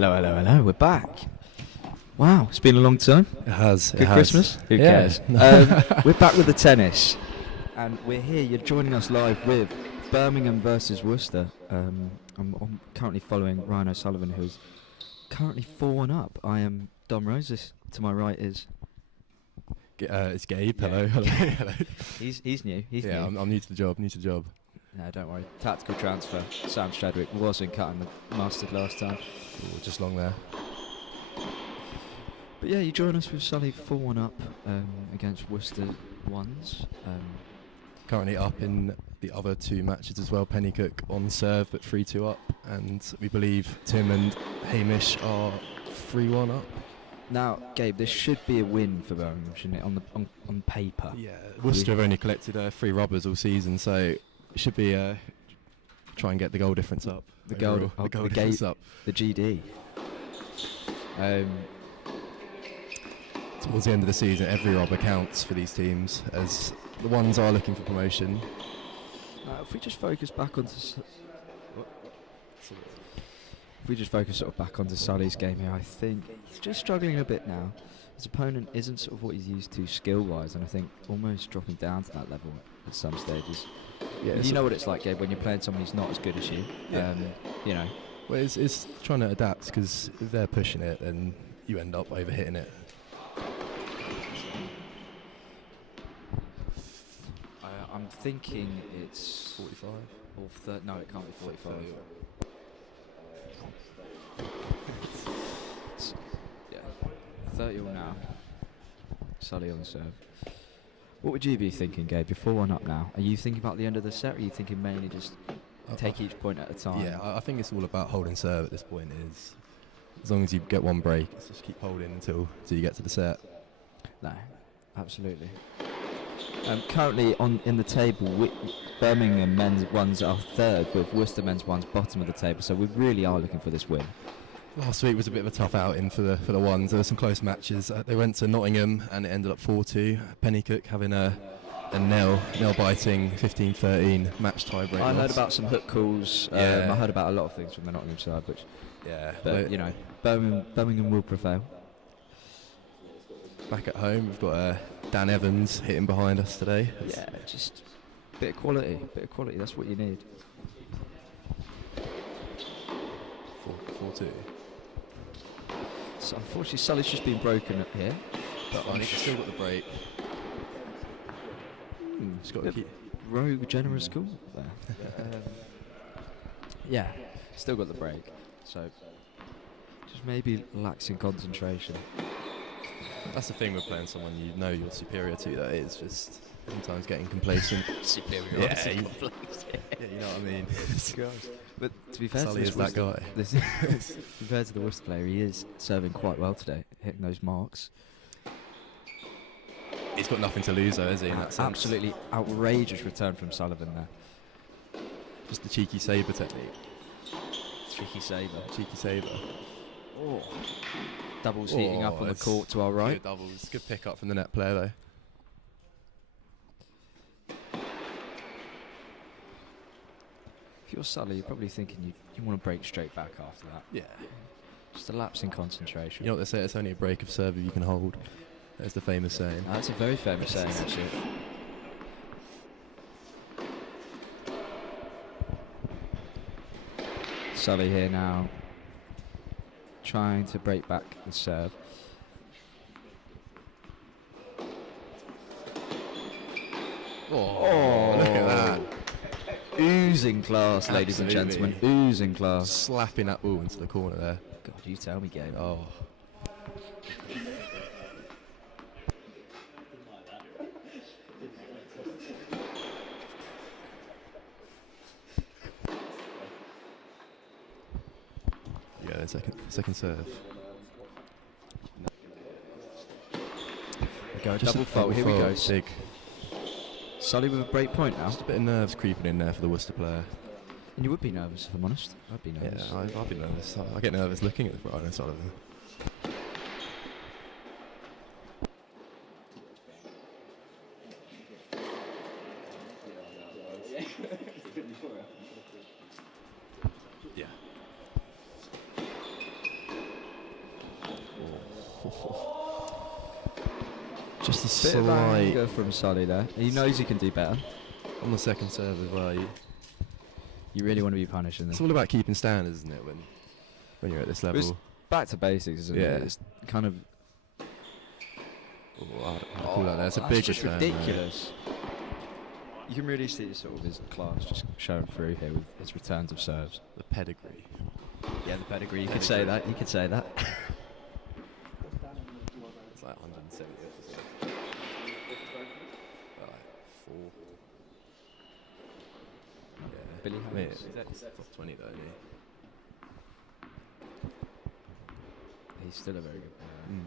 Hello, hello, hello. We're back. Wow, it's been a long time. It has. Good Christmas. Who cares? We're back with the tennis, and we're here. You're joining us live with Birmingham versus Worcester. I'm currently following Ryan O'Sullivan, who's currently 4-1 up. I am Dom Roses. To my right is. It's Gabe. Yeah. Hello. Hello. He's new. He's new. I'm new to the job. No, don't worry. Tactical transfer. Sam Shadwick wasn't cutting the mustard last time. Ooh, just long there. But yeah, you join us with Sully 4-1 up against Worcester ones. Currently up in the other two matches as well. Pennycook on serve at 3-2 up, and we believe Tim and Hamish are 3-1 up. Now, Gabe, this should be a win for Birmingham, shouldn't it? On paper. Yeah, Worcester have only collected 3 rubbers all season, so it should be try and get the goal difference up. The goal difference up. The GD. Towards the end of the season, every rubber counts for these teams, as the ones are looking for promotion. If we just focus back onto back onto Sully's game here, I think he's just struggling a bit now. His opponent isn't sort of what he's used to skill-wise, and I think almost dropping down to that level at some stages. Yeah, you know what it's like, Gabe, when you're playing someone who's not as good as you. Yeah. You know. Well, it's trying to adapt, because if they're pushing it, then you end up overhitting it. I'm thinking it's 45 or no, it can't be 45. Yeah, 30 all now. Sully on the serve. What would you be thinking, Gabe? You're 4-1 up now. Are you thinking about the end of the set, or are you thinking mainly just take each point at a time? Yeah, I think it's all about holding serve at this point. Is as long as you get one break, it's just keep holding until you get to the set. No, absolutely. Currently in the table, Birmingham men's ones are third, with Worcester men's ones bottom of the table. So we really are looking for this win. Last week was a bit of a tough outing for the ones. There were some close matches. They went to Nottingham and it ended up 4-2. Pennycook having a nail-biting 15-13 match tiebreak. I heard about some hook calls. I heard about a lot of things from the Nottingham side, but you know, Birmingham will prevail. Back at home, we've got Dan Evans hitting behind us today. Yeah, just a bit of quality. That's what you need. 4-2. So unfortunately, Sully's just been broken up here. But he's still got the break. Just got to keep rogue generous call there. Yeah, still got the break. So just maybe lacks in concentration. That's the thing with playing someone you know you're superior to, that it's just sometimes getting complacent. Superior. Yeah, you know what I mean. But to be fair Sully to is that guy. to be fair to the Worcester player, he is serving quite well today, hitting those marks. He's got nothing to lose though, has he, in that sense? Absolutely outrageous return from Sullivan there. Just the cheeky sabre technique. Cheeky sabre. Oh. Doubles heating up on the court to our right. Good doubles. Good pick up from the net player though. If you're Sully, you're probably thinking you want to break straight back after that. Yeah. Just a lapse in concentration. You know what they say, it's only a break of serve if you can hold. That's the famous saying. That's a very famous saying, actually. Sully here now, trying to break back the serve. Oh, look at that. Oozing class, ladies and gentlemen. Oozing class. Slapping that ball into the corner there. God, you tell me, Gabe. Oh. Yeah, second serve. Double fault. Here we go. Big. Sully with a break point now. Just a bit of nerves creeping in there for the Worcester player. And you would be nervous, if I'm honest. I'd be nervous. Yeah, I'd be nervous. I get nervous looking at the Ryan Sullivan. Just a Bit of slight anger from Solly there. He knows he can do better. on the second serve as well. You really want to be punishing It's them. all about keeping standards, isn't it? When you're at this level. It's back to basics, isn't Yeah. it? It's kind of. I'd call that there. It's a that's big just return, ridiculous. You can really see sort of his class just showing through here with his returns of serves. The pedigree. Yeah, the pedigree. You could say that. You could say that. It's like 170 episodes. Like 4. Yeah. Billy I mean, Harris. he's top 20 though, isn't He's still a very good player. he?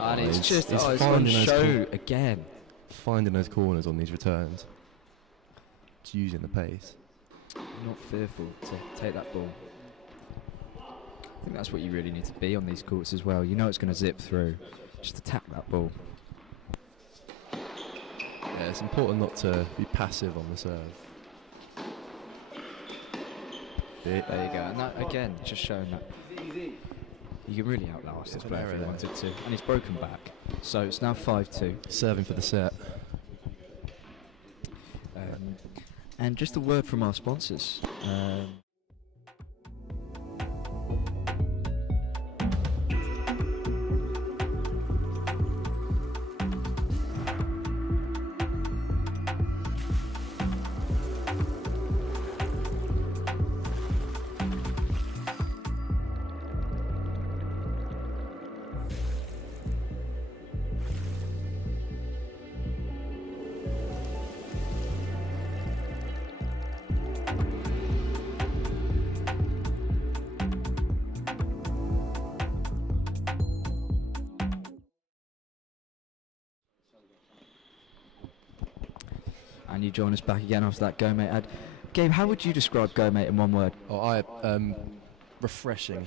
And it's just he's it's on finding those show again. Finding those corners on these returns. It's using the pace. Not fearful to take that ball. I think that's what you really need to be on these courts as well. You know it's going to zip through. Just attack that ball. Yeah, it's important not to be passive on the serve. There you go. And that, again, just showing that you can really outlast this player if you wanted to. And he's broken back. So it's now 5-2. Serving for the set. And just a word from our sponsors. And you join us back again after that Go Mate ad. Gabe, how would you describe Go Mate in one word? Refreshing.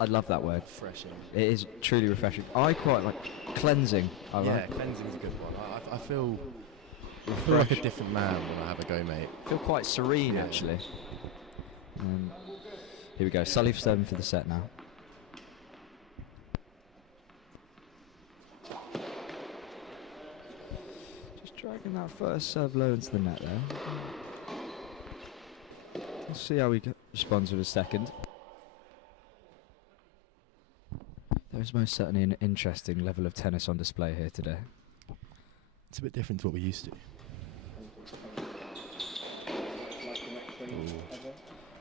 I love that word. Refreshing. It is truly refreshing. I quite like cleansing. I Yeah, like. cleansing is a good one. I feel like a different man when I have a Go Mate. I feel quite serene Yeah. actually. Here we go. Sully for 7 for the set now. Just dragging that first serve low into the net there. Let's see how he responds with his second. There's most certainly an interesting level of tennis on display here today. It's a bit different to what we used to.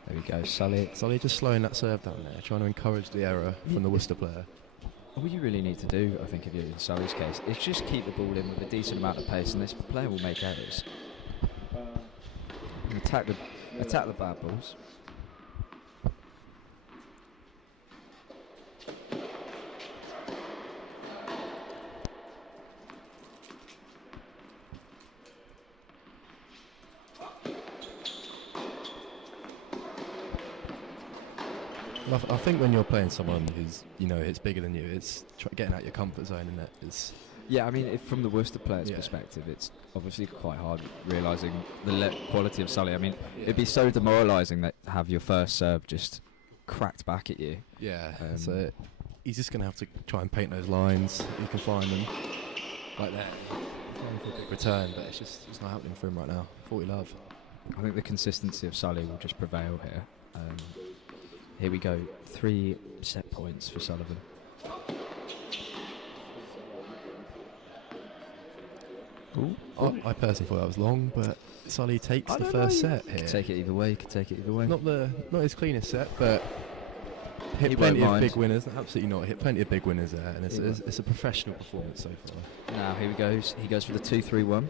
There we go, Sully. Solly just slowing that serve down there, trying to encourage the error from the Worcester player. What you really need to do, I think, if you're in Sully's case, is just keep the ball in with a decent amount of pace, and this player will make errors. And attack the bad balls. I think when you're playing someone who's, it's bigger than you, it's getting out your comfort zone, and that is. Yeah, I mean, from the Worcester player's perspective, it's obviously quite hard realising the quality of Sully. I mean, it'd be so demoralising that have your first serve just cracked back at you. Yeah, so he's just going to have to try and paint those lines. He can find them like that. Going for a big return, but it's not happening for him right now. 40 love. I think the consistency of Sully will just prevail here. Here we go, 3 set points for Sullivan. I personally thought that was long, but Sully takes the first set here. Could take it either way. Not his cleanest set, but hit He plenty won't of mind. big winners. Absolutely not. Hit plenty of big winners there, and it's a professional performance so far. Now here he goes. He goes for the 2-3-1.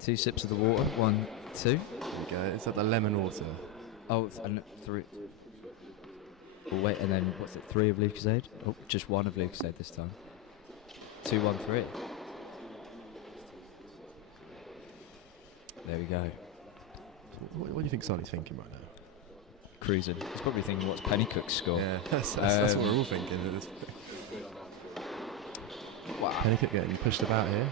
2 sips of the water. 1, 2. There we go. It's like the lemon water. Oh, and 3. Oh, wait, and then what's it? 3 of Lucozade? Oh, just 1 of Lucozade this time. 2, 1, 3. There we go. What do you think Sully's thinking right now? Cruising. He's probably thinking, what's Pennycook's score? Yeah, that's what we're all thinking. At this Wow. Pennycook getting pushed about here.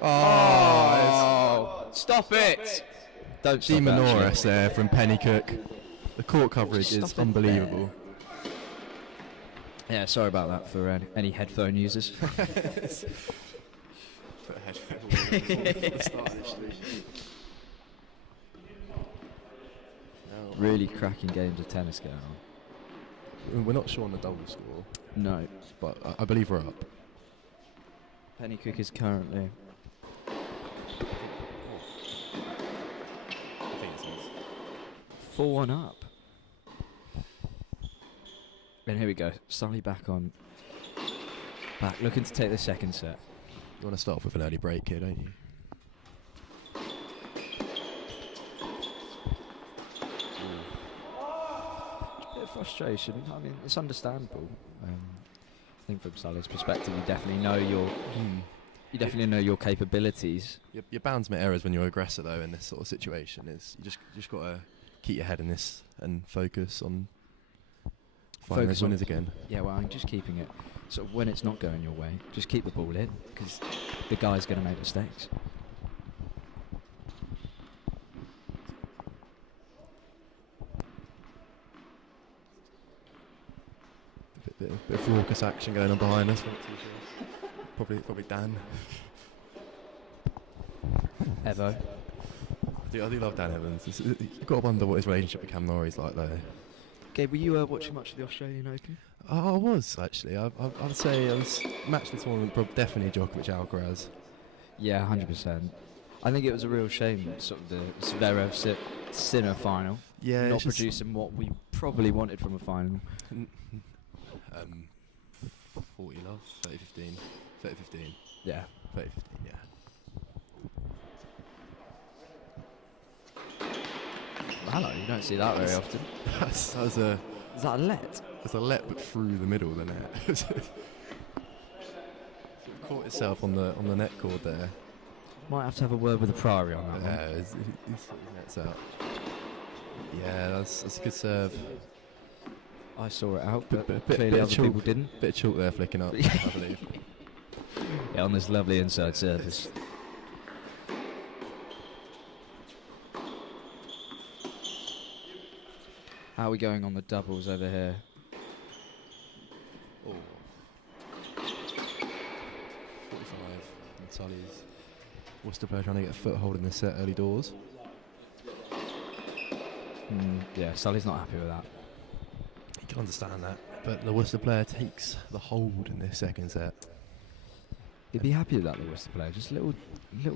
Oh, stop it! Don't stop it, Demonoris actually. there from Pennycook. The court coverage Stop is it unbelievable. Yeah, sorry about that for any headphone users. Put a headphone before the start of this stream. Really cracking games of tennis going on. We're not sure on the double score, No. but I believe we're up. Pennycook is currently I think it's 4-1 up. And here we go. Sully back looking to take the second set. You want to start off with an early break here, don't you? A bit of frustration. I mean, it's understandable. I think from Sully's perspective, you definitely know your capabilities. You're bound to make errors when you're aggressor, though. In this sort of situation, is you just got to keep your head in this and focus on finding those winners again. Yeah, well, I'm just keeping it sort of when it's not going your way. Just keep the ball in because the guy's going to make mistakes. Bit of raucous action going on behind us. Probably Dan. Evo. I do love Dan Evans. You've got to wonder what his relationship with Cam Norrie's like there. Okay, were you watching much of the Australian Open? I was actually. I would say I was match this tournament. Definitely Djokovic Alcaraz. Yeah, 100%. I think it was a real shame, sort of the Zverev Sinner final. Yeah, not producing what we probably wanted from a final. 40 love, 30-15, 30-15. Yeah. 30-15, yeah. Hello, you don't see that very often. That was a... Is that a let? It's a let, but through the middle of the net. Sort of caught itself on the net cord there. Might have to have a word with the Priory on that one. Yeah, his net's out. Yeah, that's a good serve. I saw it out, but Bit clearly of other chalk, people didn't. Bit of chalk there flicking up, I believe. Yeah, on this lovely inside surface. How are we going on the doubles over here? Oh. 45. And Sully's Worcester player trying to get a foothold in this set early doors. Yeah, Sully's not happy with that. You can understand that, but the Worcester player takes the hold in this second set. He'd be happy with that, the Worcester player. Just a little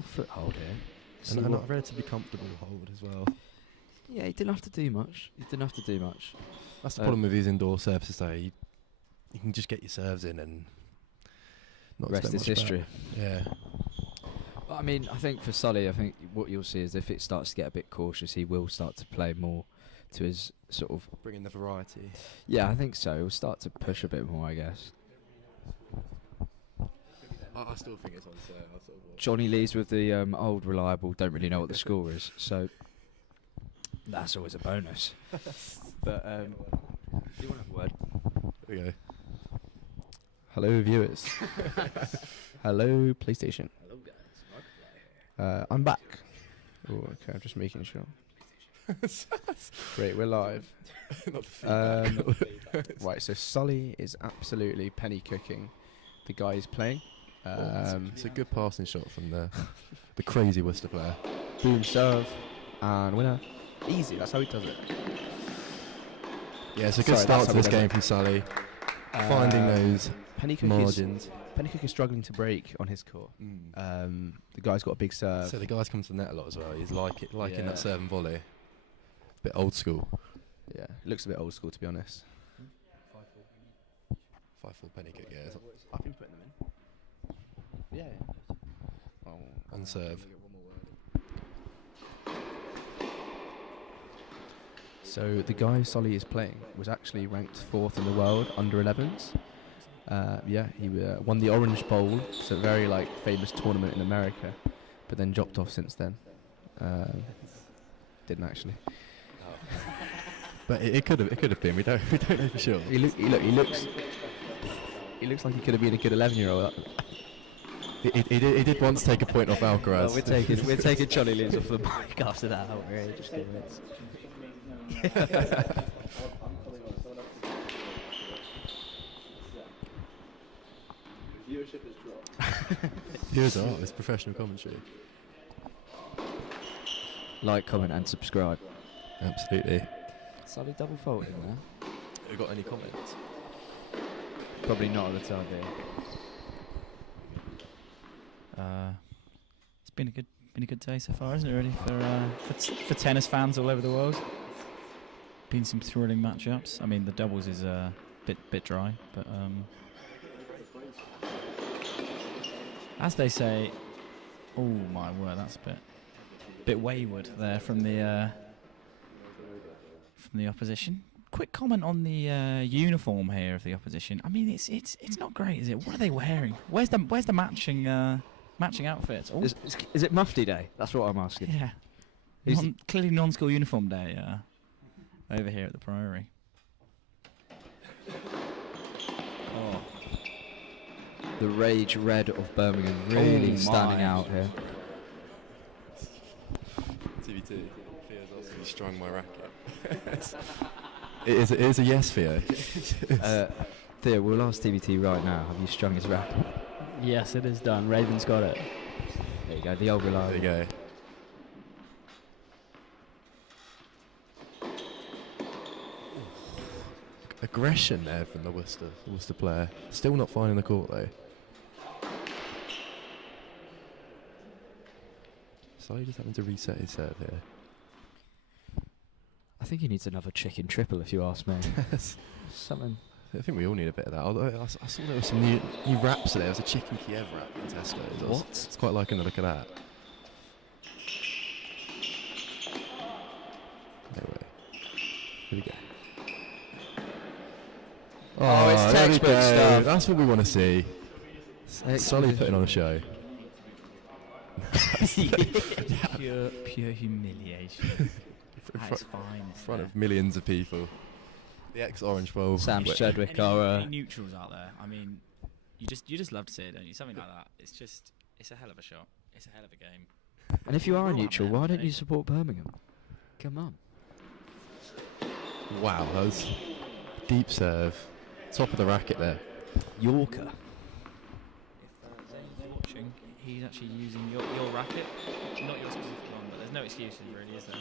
foothold here. And a relatively comfortable hold as well. Yeah, he didn't have to do much. That's the problem with these indoor services, though. You can just get your serves in and not rest is history. Yeah. I mean, I think for Sully, I think what you'll see is if it starts to get a bit cautious, he will start to play more to his sort of... Bring in the variety. Yeah, I think so. He'll start to push a bit more, I guess. I still think it's on serve. Johnny Lee's with the old reliable, don't really know what the score is, so that's always a bonus. But, do you want to have a word? There we go. Hello, viewers. Hello, PlayStation. Hello, guys. I'm back. Oh, okay, I'm just making sure. Great, we're live. Not the feedback. Right, so Sully is absolutely penny cooking the guy he's playing. It's a good passing shot from the crazy Worcester player. Boom, serve, and winner. Easy, that's how he does it. Yeah, it's a good start to this game from Sully. Finding those Pennycook margins. Pennycook is struggling to break on his court. The guy's got a big serve. So the guy's come to the net a lot as well. He's liking that serve and volley. Bit old school. Yeah, it looks a bit old school to be honest. 5-4 penny kick, yeah. I've been putting them in. Yeah. Oh, On serve. So the guy Sully is playing was actually ranked 4th in the world under 11s. He won the Orange Bowl, it's a very famous tournament in America, but then dropped off since then. Didn't actually. But it could have been. We don't know for sure. He looks like he could have been a good 11-year-old. He did once take a point off Alcaraz. Well, we're taking Johnny Lees off the mic after that. We're just convinced. Here's art. It's professional commentary. Like, comment, and subscribe. Absolutely. Sully double faulting there. Have you got any comments? Probably not at the time, dear. It's been a good day so far, isn't it? Really for tennis fans all over the world. Been some thrilling matchups. I mean, the doubles is a bit dry, but as they say, oh my word, that's a bit wayward there from the opposition. Quick comment on the uniform here of the opposition. I mean, it's not great, is it? What are they wearing? Where's the matching outfits? Oh. Is it Mufti Day? That's what I'm asking. Yeah. Clearly non-school uniform day over here at the Priory. Oh. The rage red of Birmingham really standing out here. TBT. Theo's asking, strung my racket. it is a yes, Theo. Theo, we'll ask TBT right now. Have you strung his racket? Yes, it is done. Raven's got it. There you go, the old reliable. There you go. Aggression there from the Worcester player. Still not finding the court though. So he's just having to reset his serve here. I think he needs another chicken triple, if you ask me. Something. I think we all need a bit of that. Although I saw there were some new wraps today. There was a chicken Kiev wrap in Tesco. What? It's quite liking the look of that. Anyway, here we go. Oh, it's there we textbook go. stuff. That's what we want to see. Sully putting on a show. Pure humiliation. That's fine. In front of millions of people. The ex-Orange Bowl. Sam Shedwick Any are... neutrals out there? I mean, you just love to see it, don't you? Something like that. It's a hell of a shot. It's a hell of a game. And if you are a We're all neutral, out there why don't today. you support Birmingham? Come on. Wow, that was deep serve. Top of the racket there. Yorker. If Zane's watching, he's actually using your racket, not your specific one, but there's no excuses really, is there?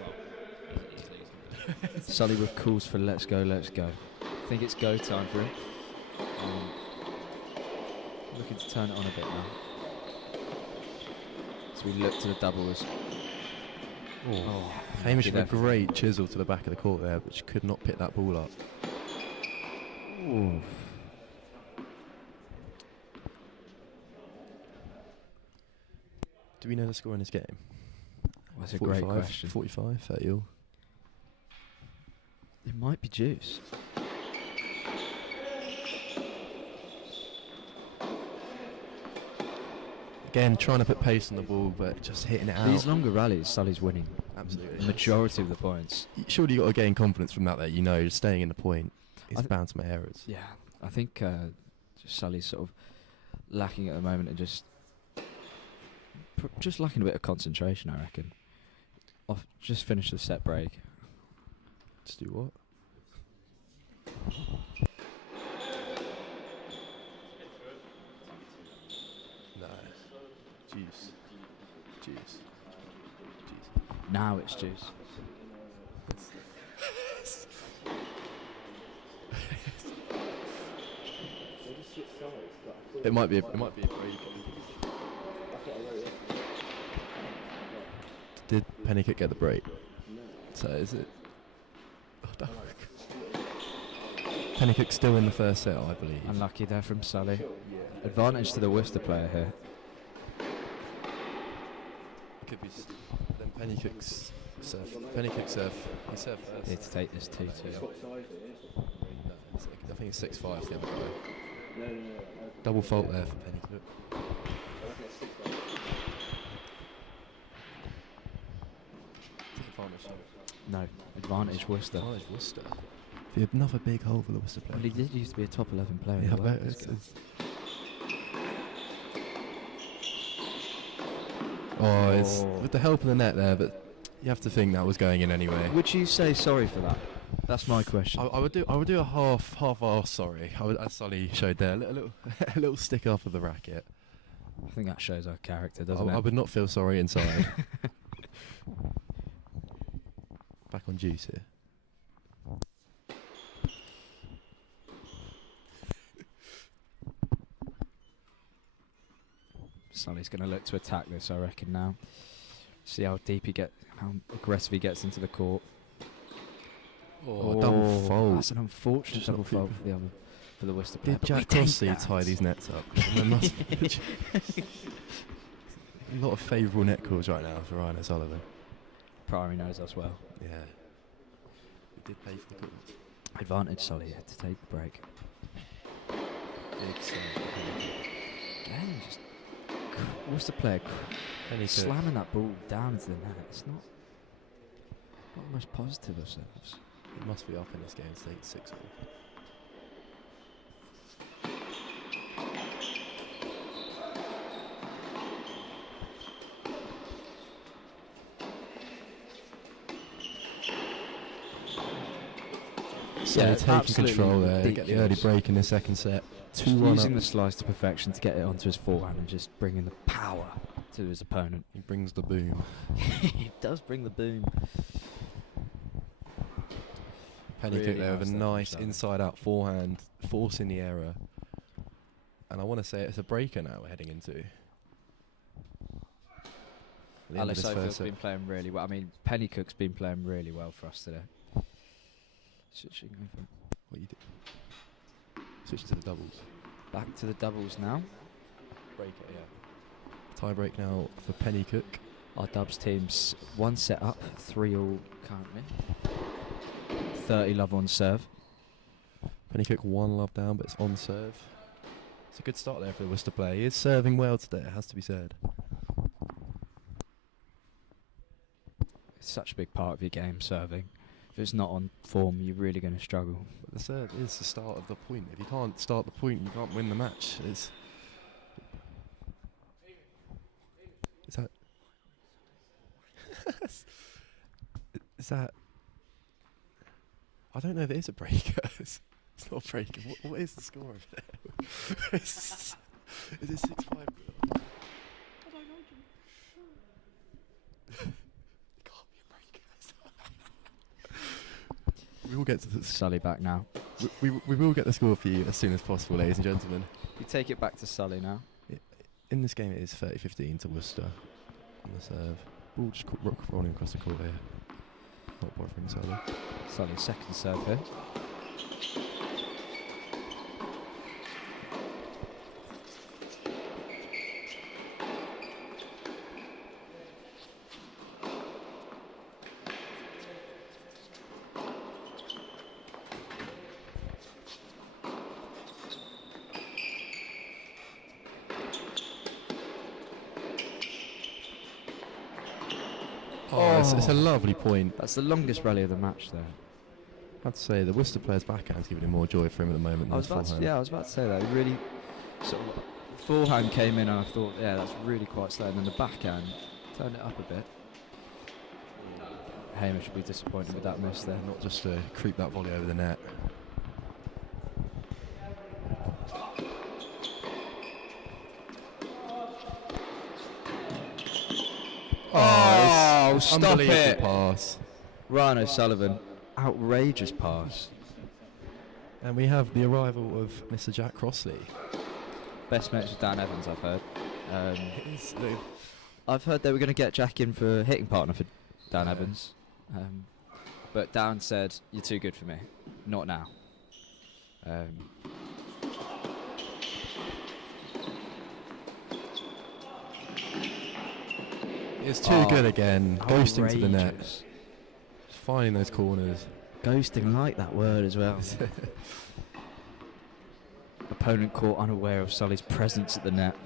Well, he's losing. Sully with calls for let's go, let's go. I think it's go time for him. Looking to turn it on a bit now. So we look to the doubles. Oh, Hamish good with a effort. great chisel to the back of the court there, but she could not pick that ball up. Ooh. Do we know the score in this game? Well, that's a great question. 45, 30 all. It might be juice. Again, trying to put pace on the ball, but just hitting it out. These longer rallies, Sully's winning. Absolutely. The majority of the points. Surely you've got to gain confidence from that there. You know, staying in the point is bound to make errors. Yeah, I think just Sully's sort of lacking at the moment and just lacking a bit of concentration, I reckon. Just finish the set break. Just do what? No. Juice. Now it's juice. It might be a break. Did Pennycook get the break? So is it? Oh, no. Pennycook's still in the first set, I believe. Unlucky there from Sully. Advantage to the Worcester player here. Could be. Then Pennycook's serve. Pennycook's serve. He served first. Need to take this 2-2. No, I think it's 6-5 the other guy. Double fault there for Pennycook. No, advantage Worcester. Advantage Worcester. Be another big hole for the Worcester player. Well, he did used to be a top 11 player. Yeah, as I well, bet this it's, guy. it's with the help of the net there, but you have to think that was going in anyway. Would you say sorry for that? That's my question. I would do a half-arse sorry. As Sully showed there, a little a little stick up of the racket. I think that shows our character, doesn't I it? would not feel sorry inside. Back on juice here. Sully's going to look to attack this, I reckon, now. See how deep how aggressive he gets into the court. Oh, double fault. That's an unfortunate Just double not fault people. for the Worcester player. Did but we Jack take Crossley that. tie these nets up? There must be a lot of favourable net calls right now for Ryan O'Sullivan. Priory knows us well. Yeah. We did pay for the calls. Advantage Sully had to take the break. Big serve. Again, just Worcester player Penny slamming that ball down into the net. It's not the most positive of serves. It must be up in this game to take 6-all. So Yeah, taking absolutely control there, get the early ridiculous. break in the second set. Just 2-1 using up. the slice to perfection to get it onto his forehand and just bringing the power to his opponent. He brings the boom. He does bring the boom. Penny Really kick there with a nice nice there from inside-out forehand, forcing the error. And I want to say it's a breaker now we're heading into. At the end of Alex this O'Field's first set. been playing really well. I mean, Pennycook's been playing really well for us today. Switching over. What you do? Switching to the doubles. Back to the doubles now. Breaker, yeah. Tie break now for Pennycook. Our dubs team's one set up, 3-all currently. 30 love on serve. Pennycook 1 love down, but it's on serve. It's a good start there for the Worcester player. He is serving well today, it has to be said. It's such a big part of your game, serving. If it's not on form, you're really going to struggle. But the serve is the start of the point. If you can't start the point, you can't win the match. Is that... is that... I don't know if it is a breaker. It's not a breaker. What is the score over there? Is it 6-5? We will get to the Sully back now. we will get the score for you as soon as possible, ladies and gentlemen. We take it back to Sully now. In this game, it is 30-15 to Worcester on the serve. Ball just rolling across the court here. Not bothering Sully. Sully's second serve here. Oh, it's a lovely point. That's the longest rally of the match there. I have to say, the Worcester player's backhand's giving him more joy for him at the moment than his forehand. I was about to say that. It really sort of forehand came in and I thought, yeah, that's really quite slow. And then the backhand turned it up a bit. Hamish will be disappointed with that miss there. Not just to creep that volley over the net. Oh, it's stop unbelievable it. pass. Ryan O'Sullivan, outrageous pass. And we have the arrival of Mr. Jack Crossley. Best match with Dan Evans, I've heard. It's I've heard they were going to get Jack in for hitting partner for Dan Yeah. Evans. But Dan said, you're too good for me. Not now. It's too good again. Ghosting to the net. Outrageous. Just finding those corners. Ghosting, like that word as well. Opponent caught unaware of Sully's presence at the net.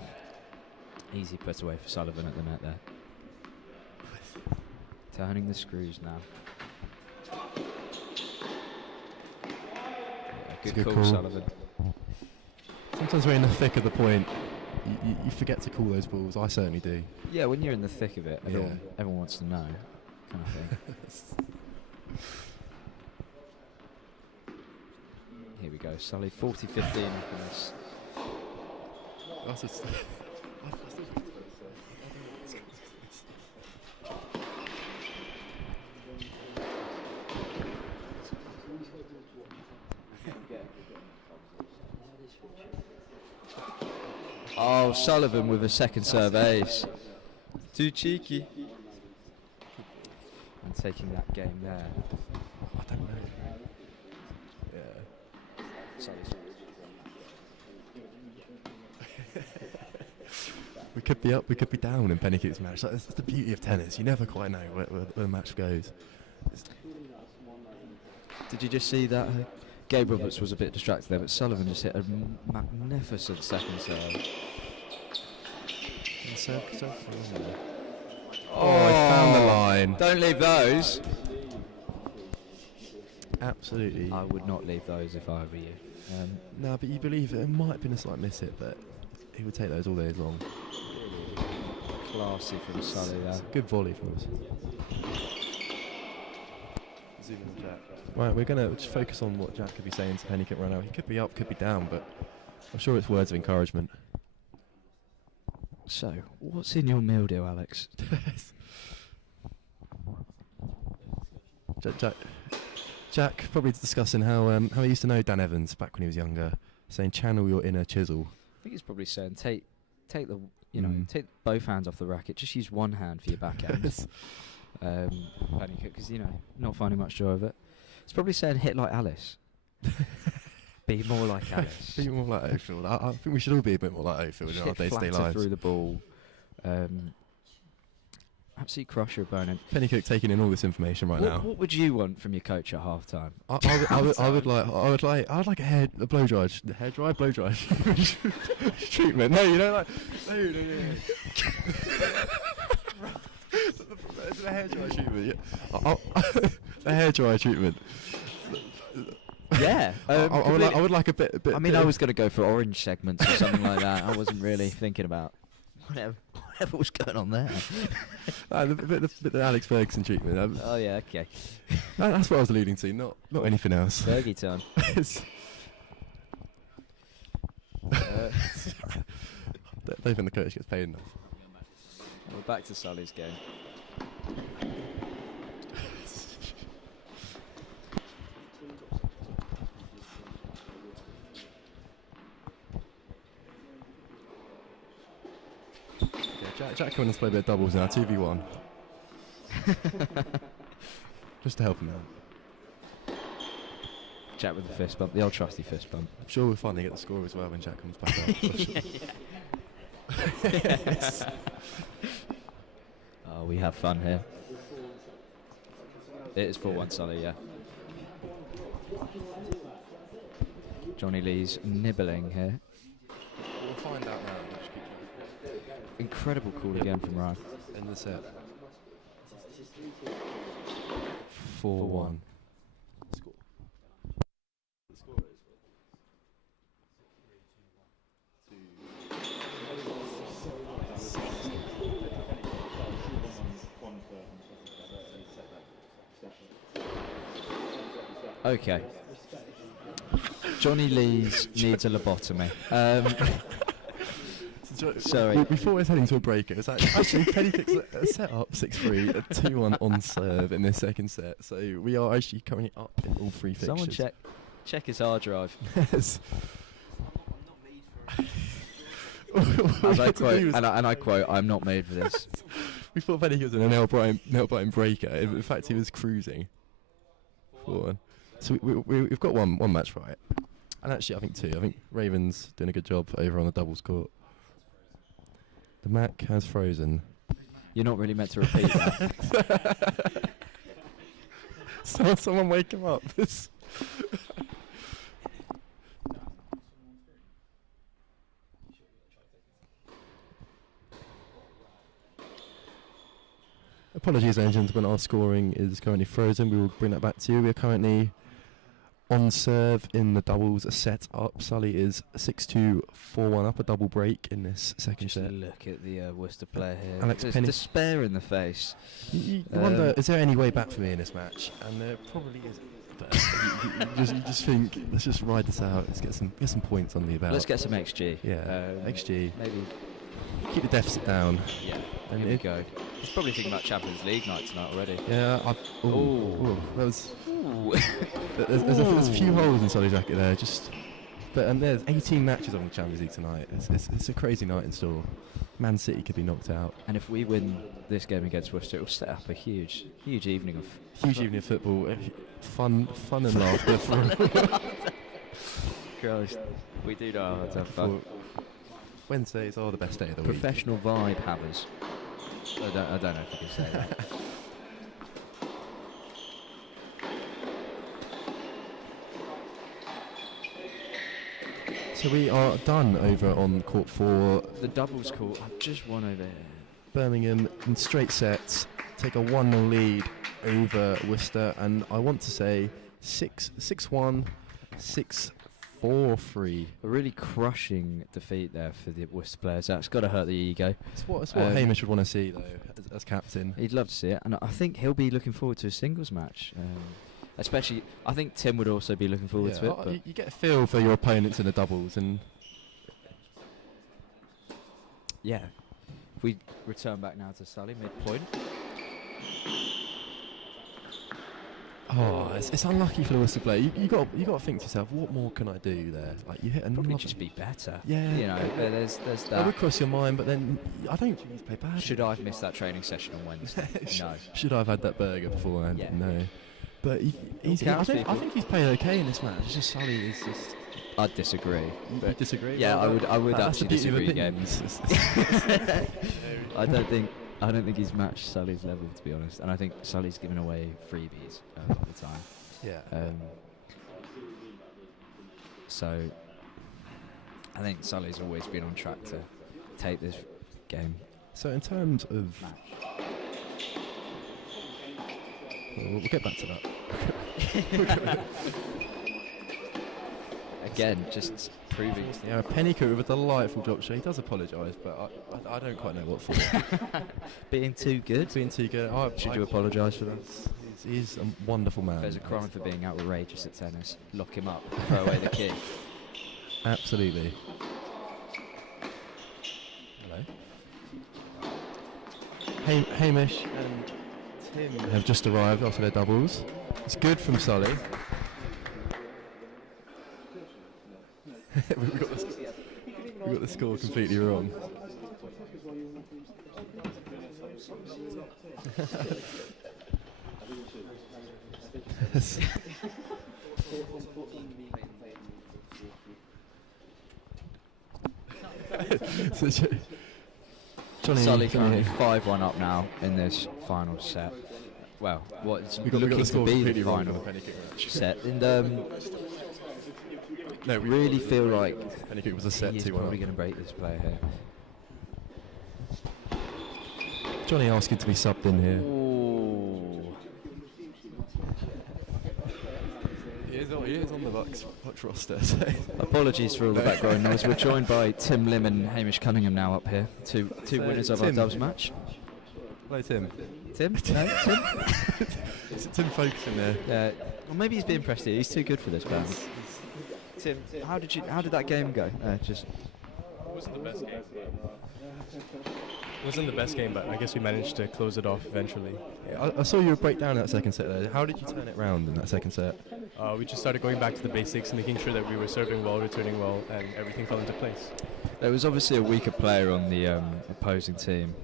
Easy put away for Sullivan at the net there. Turning the screws now. Yeah, good call, Sullivan. Sometimes we're in the thick of the point. You forget to call those balls. I certainly do. Yeah, when you're in the thick of it, Yeah. everyone wants to know, kind of thing. we go. Sully 40-15 up in this. That's a Oh, Sullivan with a second serve ace. Too cheeky. And taking that game there. I don't know. Yeah. Sully's. We could be up, we could be down in Pennycook's match. That's the beauty of tennis. You never quite know where the match goes. Did you just see that? Gabe Roberts was a bit distracted there, but Sullivan just hit a magnificent second serve. Oh, I found the line. Don't leave those. Absolutely. I would not leave those if I were you. No, but you believe it might have been a slight miss hit, but he would take those all day long. Classy from Sully there. Good volley from us. Right, we're going to just focus on what Jack could be saying to Pennycook right now. He could be up, could be down, but I'm sure it's words of encouragement. So, what's in your meal deal, Alex? Jack probably discussing how he used to know Dan Evans back when he was younger, saying channel your inner chisel. I think he's probably saying take the take both hands off the racket. Just use one hand for your backhand. Pennycook, because not finding much joy of it. It's probably saying hit like Alice. Be more like Alice. Be more like Ofield. I think we should all be a bit more like Ofield in our day-to-day lives. Through the ball. Absolute crusher of Burnham. Pennycook taking in all this information right now. What would you want from your coach at half time? I would like a blow dry, blow dry treatment. No, you don't like. No. The hair dry treatment. Yeah. The hair dry treatment. Yeah, I would like a bit. I mean, I was going to go for orange segments or something like that. I wasn't really thinking about whatever was going on there. The bit the Alex Ferguson treatment. Oh yeah, okay. That's what I was alluding to, not anything else. Fergie time. Don't think the coach gets paid enough. We're back to Sully's game. Jack coming to play a bit of doubles now, 2v1. Just to help him out. Jack with the fist bump, the old trusty fist bump. I'm sure we'll finally get the score as well when Jack comes back up. Yes. Oh, we have fun here. It is 4-1 Sully, yeah. Johnny Lee's nibbling here. We'll find out now. Incredible call again from Ryan. In the set. 4-1. Okay. Johnny Lee's needs a lobotomy. Sorry. Before we're heading to a break, it was actually Pennycook's set up 6-3, a 2-1 on serve in this second set. So we are actually currently up in all three fixtures. Someone check his hard drive. Yes. As I quote, and I quote, "I'm not made for this." We thought Pennycook was in a nail-biting breaker. In fact, he was cruising. 4-1. So we've got one match right, and actually I think two. I think Raven's doing a good job over on the doubles court. The Mac has frozen. You're not really meant to repeat that. Someone wake him up. Apologies, ladies and gentlemen, our scoring is currently frozen. We will bring that back to you. We are currently on serve in the doubles, a set up. Sully is 6-2, 4-1 up, a double break in this second set. Look at the Worcester player here. Alex There's Penny. despair in the face. You wonder, is there any way back for me in this match? And there probably isn't. But you just think, let's just ride this out. Let's get some points on the about. Let's get some XG. Yeah, XG. Maybe. Keep the deficit down. Yeah. And Here we go. He's probably thinking about Champions League night tonight already. Yeah. That was. There's a few holes in Solly's racket there. But there's 18 matches on the Champions League tonight. It's a crazy night in store. Man City could be knocked out. And if we win this game against Worcester, it will set up a huge evening of Football. Fun and laughter. Christ, we do know how to have fun. Wednesdays are the best day of the week. Professional vibe havers. I don't know if you can say that. So we are done over on court 4. The doubles court. I've just won over here. Birmingham in straight sets take a 1-0 lead over Worcester, and I want to say 6-1, 6-4-3. A really crushing defeat there for the Worcester players. That's got to hurt the ego. It's what Hamish would want to see, though, as captain. He'd love to see it, and I think he'll be looking forward to a singles match. Especially, I think Tim would also be looking forward to it. But You get a feel for your opponents in the doubles, and yeah. If we return back now to Sully, midpoint. It's unlucky for the Worcester player. You got to think to yourself, what more can I do there? Like you hit another. Probably just be better. Yeah. You know, there's that. That would cross your mind, but then I don't think he's played bad. Should I have missed that training session on Wednesday? No. Should I have had that burger beforehand? Yeah. No. But I think he's played okay in this match. It's just Sully is just. I'd disagree. You disagree? Yeah, I would That's actually the beauty of disagree again. opinions. I don't think he's matched Sully's level, to be honest. And I think Sully's given away freebies a lot of the time. Yeah. So I think Sully's always been on track to take this game. So in terms of, we'll get back to that. Again, just proving. Yeah, Pennycook with a delightful drop shot. He does apologise, but I don't quite know what for. Being too good. Being too good. Should you apologise for that? He's a wonderful man. There's a crime for being outrageous at tennis. Lock him up. Throw away the key. Absolutely. Hello. Hamish and Tim have just arrived after their doubles. It's good from Sully. we got the score completely wrong. So Johnny, Sully currently 5-1 up now in this final set. Well, what's we got looking the to score be the completely wrong final on the Pennycook match. set. And No, we really feel like Pennycook was a set he is 2-1 probably going to break this player here. Johnny asking to be subbed in here. Ooh. He is on the Bucks roster. So. Apologies for all the background noise. We're joined by Tim Lim and Hamish Cunningham now up here. Two winners of our Tim. dubs match. Hello, Tim. Tim? No, Tim? Is Tim focusing there? Yeah. Well, maybe he's being pressed here. He's too good for this band. Tim, how did that game go? It wasn't the best game. It wasn't the best game, but I guess we managed to close it off eventually. Yeah, I saw you break down that second set there. How did you turn it round in that second set? We just started going back to the basics, making sure that we were serving well, returning well, and everything fell into place. There was obviously a weaker player on the opposing team.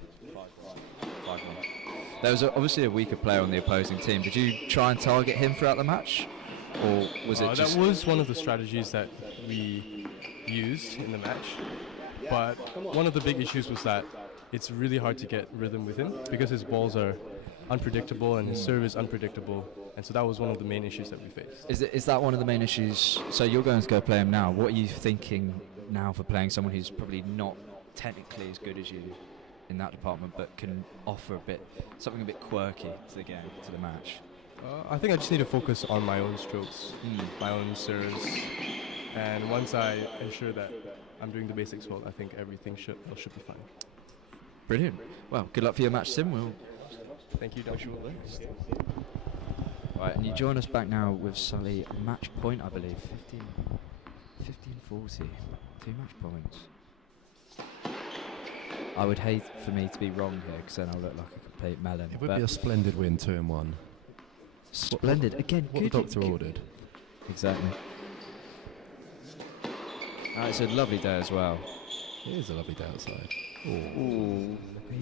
There was obviously a weaker player on the opposing team. Did you try and target him throughout the match? Or was it just... That was one of the strategies that we used in the match. But one of the big issues was that it's really hard to get rhythm with him because his balls are unpredictable and his serve is unpredictable. And so that was one of the main issues that we faced. Is that one of the main issues? So you're going to go play him now. What are you thinking now for playing someone who's probably not technically as good as you in that department, but can offer something a bit quirky to the game, to the match? I think I just need to focus on my own strokes, my own serves. And once I ensure that I'm doing the basics well, I think everything should be fine. Brilliant. Well, good luck for your match, Sim. We'll Thank you, Dr. Right, and you join us back now with Sully. Match point, I believe. 15-40. 2 match points. I would hate for me to be wrong here, because then I'll look like a complete melon. It would be a splendid win, 2-1. Splendid. Again, What the good. doctor ordered. Exactly. It's a lovely day as well. It is a lovely day outside. Ooh.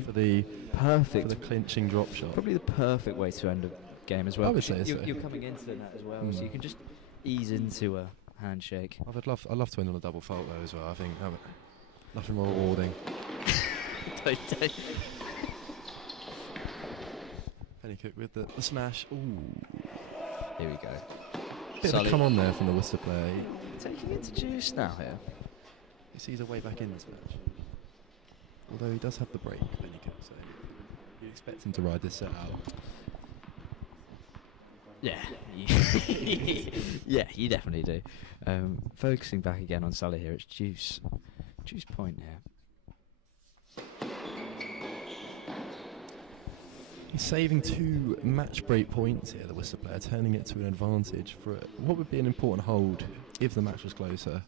For the Perfect. for the clinching drop shot. Probably the perfect way to end a game as well. I would 'cause say so. You're coming into the net as well, so you can just ease into a handshake. I'd love to end on a double fault though as well. I think nothing more rewarding. Pennycook with the smash. Ooh. Here we go. Bit of Sully a come on there from the Worcester player. taking it to juice now here. He sees a way back in this match. Although he does have the break, Pennycook, so you'd expect him to ride this set out. Yeah. Yeah, you definitely do. Focusing back again on Sully here, it's juice. Juice point here. He's saving 2 match break points here, the Worcester player, turning it to an advantage for what would be an important hold if the match was closer.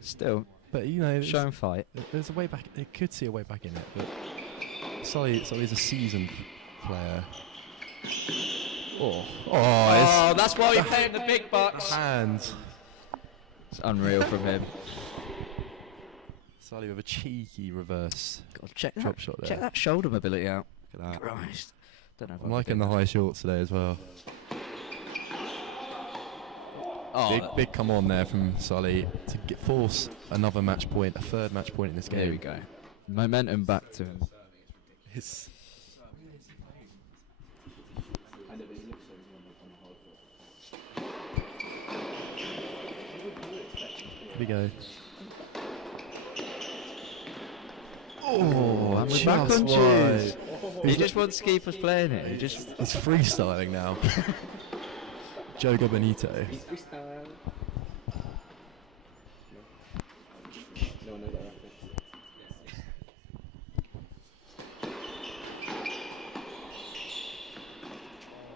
Still, But you know, show and fight. there's a way back. They could see a way back in it, but Sully's a seasoned player. Oh, that's why we pay him the big bucks. Hands. It's unreal from him. Sully with a cheeky reverse God, check drop shot there. Check that shoulder mobility out. Look at that. Christ. Don't know if I'm I liking could the do high shorts today as well. that. Oh, Big come on there from Sully to force another match point, a 3rd match point in this game. Here we go. Momentum back to him. His Here we go. Oh, and we're back on just juice. wide. He just wants to keep us playing it. He's freestyling now. Jogo Benito.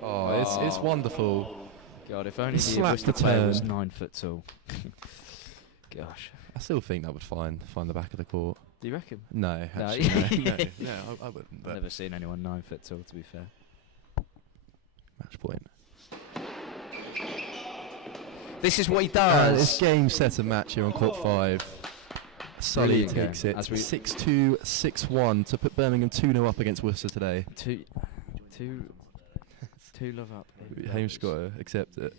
Oh, it's wonderful. God, if only He the slapped Worcester the player was turn. 9 foot tall. Gosh. I still think that would find the back of the court. Do you reckon? No, No. actually, no, I wouldn't. I've But never seen anyone 9 foot tall, to be fair. match point. This is what he And does. it's game, set, and match here on court 5. Sully Brilliant takes game. it As we- 6-2, 6-1 to put Birmingham 2-0 up against Worcester today. Two love up. Hamish got to accept it.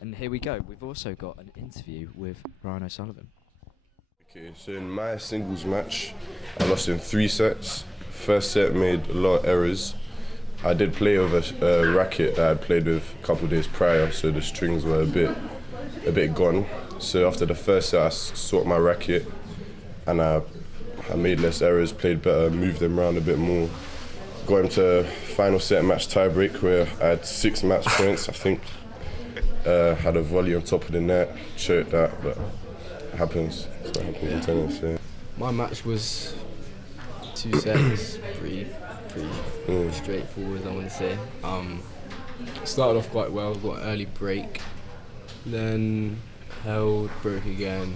And here we go. We've also got an interview with Ryan O'Sullivan. Okay, so in my singles match, I lost in 3 sets. First set made a lot of errors. I did play with a racket that I played with a couple of days prior, so the strings were a bit gone. So after the first set, I sorted my racket, and I made less errors, played better, moved them around a bit more. Got into final set match tiebreak where I had 6 match points, I think. Had a volley on top of the net, choked that, but it happens. That's what happens in tennis. Yeah. My match was 2 sets, pretty straightforward, I want to say. Started off quite well, got an early break, then held, broke again,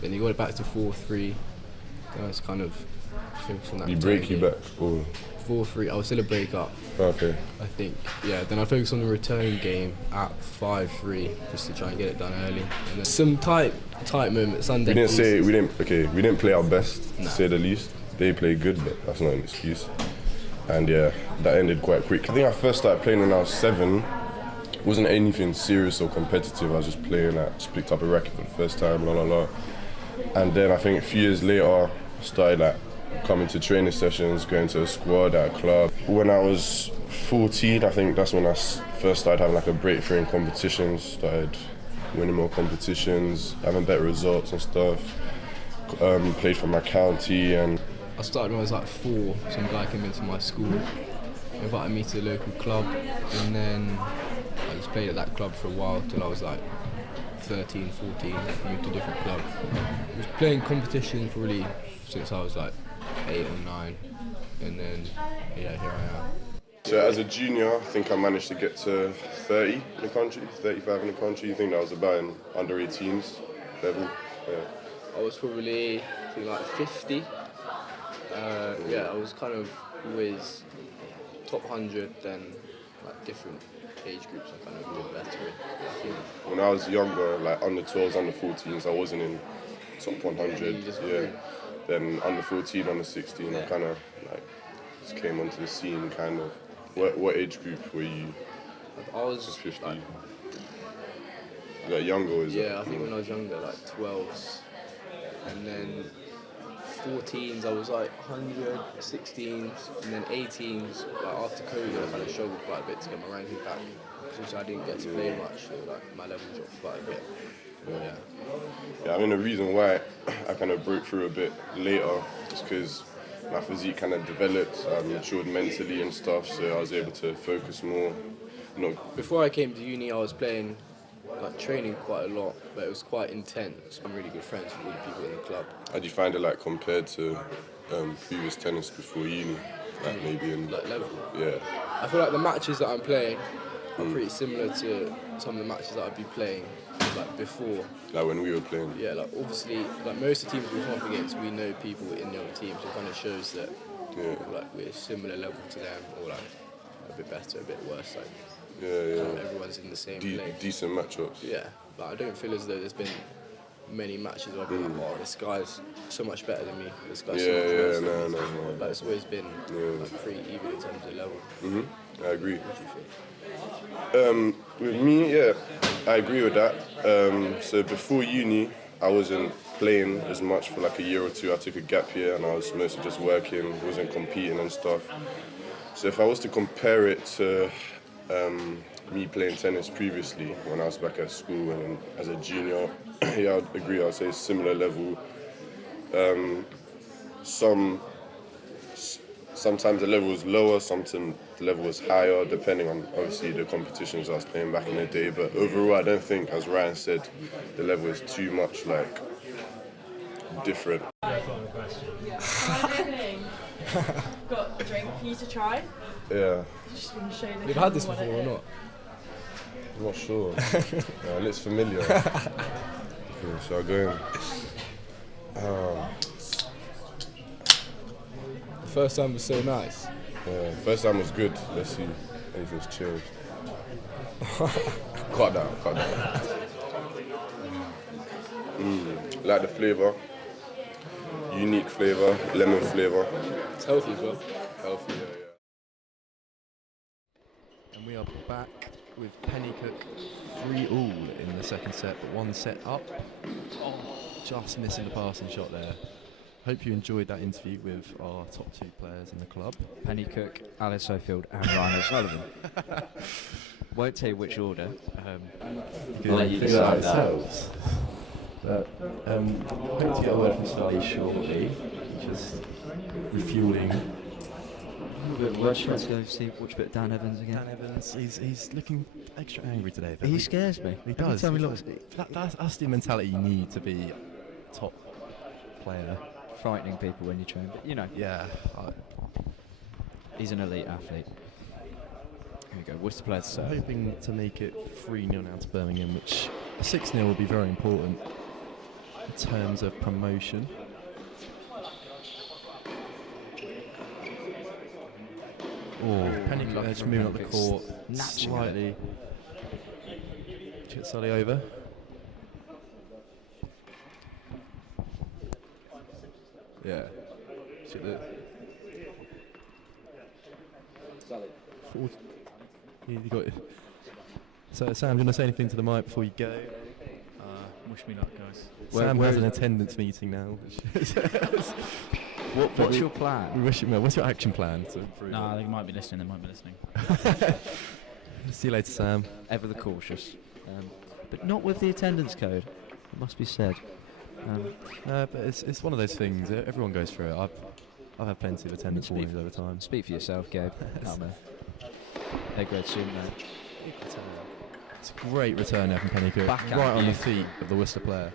then he got it back to 4-3. Then I was kind of focused on that. You return break you game. back? Or 4-3, I was still a break up, okay. I think. Yeah, then I focused on the return game at 5-3, just to try and get it done early. And then some tight moments. We didn't play our best, to say the least. They played good, but that's not an excuse. And yeah, that ended quite quick. I think I first started playing when I was 7. It wasn't anything serious or competitive. I was just playing. I just picked up a racket for the first time, blah blah blah. And then I think a few years later, I started coming to training sessions, going to a squad at a club. When I was 14, I think that's when I first started having a breakthrough in competitions. Started winning more competitions, having better results and stuff. Played for my county and. I started when I was 4. Some guy came into my school, invited me to the local club, and then I just played at that club for a while till I was 13, 14, moved to a different club. I was playing competition probably since I was 8 or 9, and then yeah, here I am. So as a junior, I think I managed to get to 30 in the country, 35 in the country. I think that was about an under 18s level. Yeah. I was probably I think like 50. Yeah, I was kind of always top 100, then like different age groups I kind of did better in. I think. When I was younger, like under 12s, under 14s, I wasn't in top 100. Yeah. Then under 14, under 16, I kind of like just came onto the scene. Kind of. What age group were you? I was 50. Like younger, or is it? Yeah, I think when I was younger, like 12s, and then 14s I was like 100, 16s, and then 18s. Like after COVID, I kind of struggled quite a bit to get my ranking back, because I didn't get to play much, so like my level dropped quite a bit. Yeah, I mean the reason why I kind of broke through a bit later is because my physique kind of developed, matured mentally and stuff, so I was able to focus more. Before I came to uni, I was playing, like training quite a lot, but it was quite intense. I'm really good friends with all the people in the club. How do you find it like compared to previous tennis before uni? Like maybe in like level? Yeah. I feel like the matches that I'm playing are pretty similar to some of the matches that I've been playing like before. Like when we were playing? Yeah, like obviously, like most of the teams we come up against, we know people in the other teams, so it kind of shows that like we're similar level to them, or like a bit better, a bit worse. Like kind of everyone's in the same place. Decent matchups. Yeah, but I don't feel as though there's been many matches where I've been like, oh, this guy's so much better than me. This guy's so much worse than me. No. Like it's always been like, pretty even in terms of level. I agree. What do you think? With me, yeah, I agree with that. So before uni, I wasn't playing as much for like a year or two. I took a gap year and I was mostly just working, wasn't competing and stuff. So if I was to compare it to me playing tennis previously when I was back at school and as a junior, yeah, I'd agree. I'd say similar level. Sometimes the level was lower, sometimes the level was higher, depending on obviously the competitions I was playing back in the day. But overall, I don't think, as Ryan said, the level is too much like different. Got a drink for you to try. Yeah. Just want to show the You've had this camera before what or it not? I'm not sure. It looks familiar. Okay, so I go in. The first time was so nice. Yeah, first time was good. Let's see. Anything's changed. Cut down. Like the flavour. Unique flavour, lemon flavour. It's healthy as well. Healthy, yeah. And we are back with Pennycook 3-all in the second set, but one set up. Just missing the passing shot there. Hope you enjoyed that interview with our top two players in the club. Pennycook, Alice Ofield and Ryan O'Sullivan. Won't tell you which order. I'll let you figure out yourselves. But hope to get a word from Sully shortly. Just refuelling. Let's go see watch a bit of Dan Evans again. Dan Evans, he's looking extra angry today. He scares me. He does. Every time he looks, that's the mentality you need to be a top player. frightening people when you train, but you know. Yeah. He's an elite athlete. Here we go. Worcester players I'm serve. hoping to make it 3-0 now to Birmingham, which a 6-0 will be very important in terms of promotion. Pennycook just moving up the court slightly. Get Sully over. Yeah. You got it. So Sam, do you want to say anything to the mic before you go? Wish me luck, guys. Sam has an attendance meeting now. What's your plan? We wish him well. What's your action plan to improve? Nah, they might be listening. See you later, Sam. Ever the cautious. But not with the attendance code, it must be said. But it's one of those things. Everyone goes through it. I've had plenty of attendance warnings over time. Speak for yourself, Gabe. A-grade student, mate. It's a great return there from Pennycook. Back right on you. the feet of the Worcester player.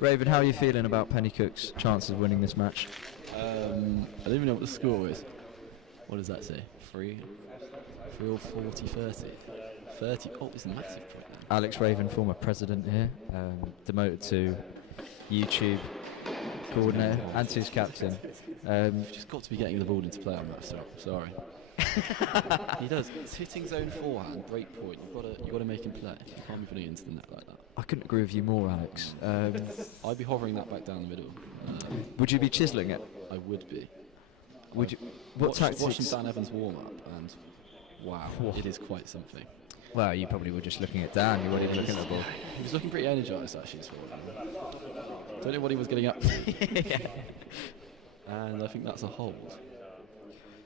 Raven, how are you feeling about Pennycook's chances of winning this match? I don't even know what the score is. What does that say? 3 or 40, 30? 30. Oh, it's a massive point then. Alex Raven, former president here, demoted to YouTube coordinator and to his captain. You've just got to be getting the ball into play on that, sorry. He does. It's hitting zone forehand, break point. You've got to make him play. You can't be putting it into the net like that. I couldn't agree with you more, Alex. I'd be hovering that back down the middle. Would you be chiselling it? I would be. Would you? What tactics? Watching Dan Evans warm up, and wow, it is quite something. Well, you probably were just looking at Dan. You weren't even looking at the ball. He was looking pretty energised actually. Don't know what he was getting up to. And I think that's a hold.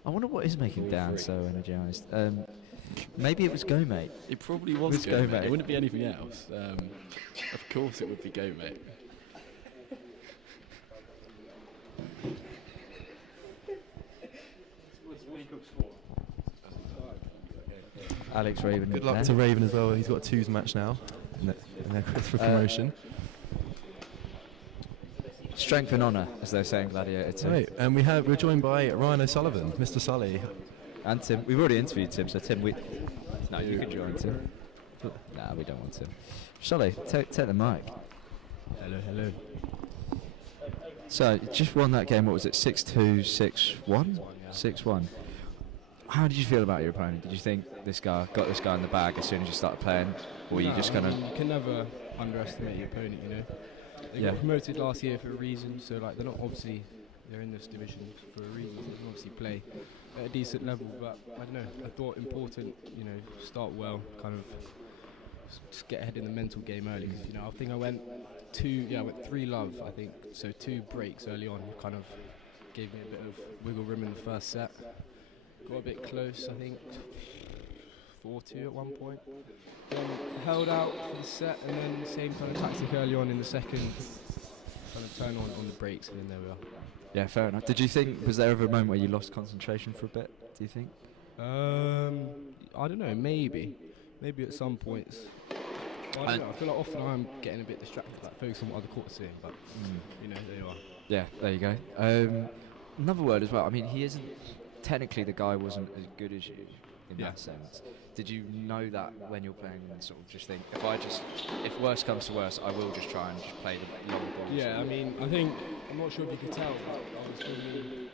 I wonder what is making Dan so energised. Maybe it was Go Mate. It probably was Go Mate. It wouldn't be anything else. Of course it would be Go Mate. Alex Raven. Good luck to Raven as well. He's got a twos match now in their quest for promotion. Strength and honour, as they're saying, Gladiator 2. Right, and we're joined by Ryan O'Sullivan, Mr. Sully. And Tim. We've already interviewed Tim, so Tim, no, you can join Tim. Nah, we don't want Tim. Sully, take the mic. Hello. So, just won that game, what was it, 6-2, 6-1? 6-1. How did you feel about your opponent? Did you think this guy got this guy in the bag as soon as you started playing? Or were you just kind of... You can never underestimate your opponent, you know. They got promoted last year for a reason, so like they're not obviously, they're in this division for a reason, so they can obviously play at a decent level, but I don't know, I thought important, you know, start well, kind of just get ahead in the mental game early, because, you know, I think I went 3 love, I think, so 2 breaks early on, kind of gave me a bit of wiggle room in the first set, got a bit close, I think 4-2 at one point. Then held out for the set, and then same kind of tactic early on in the second, kind of turn on the brakes, and then there we are. Yeah, fair enough. Did you think, was there ever a moment where you lost concentration for a bit, do you think? I don't know, maybe at some points. I don't know, I feel like often I'm getting a bit distracted, like focus on what other courts are doing, but you know, there you are. Yeah, there you go. Another word as well, I mean, he isn't, technically the guy wasn't as good as you in that sense. Did you know that when you're playing and sort of just think, if worse comes to worse, I will just try and just play the long ball? Yeah, I mean, I'm not sure if you could tell, but I was probably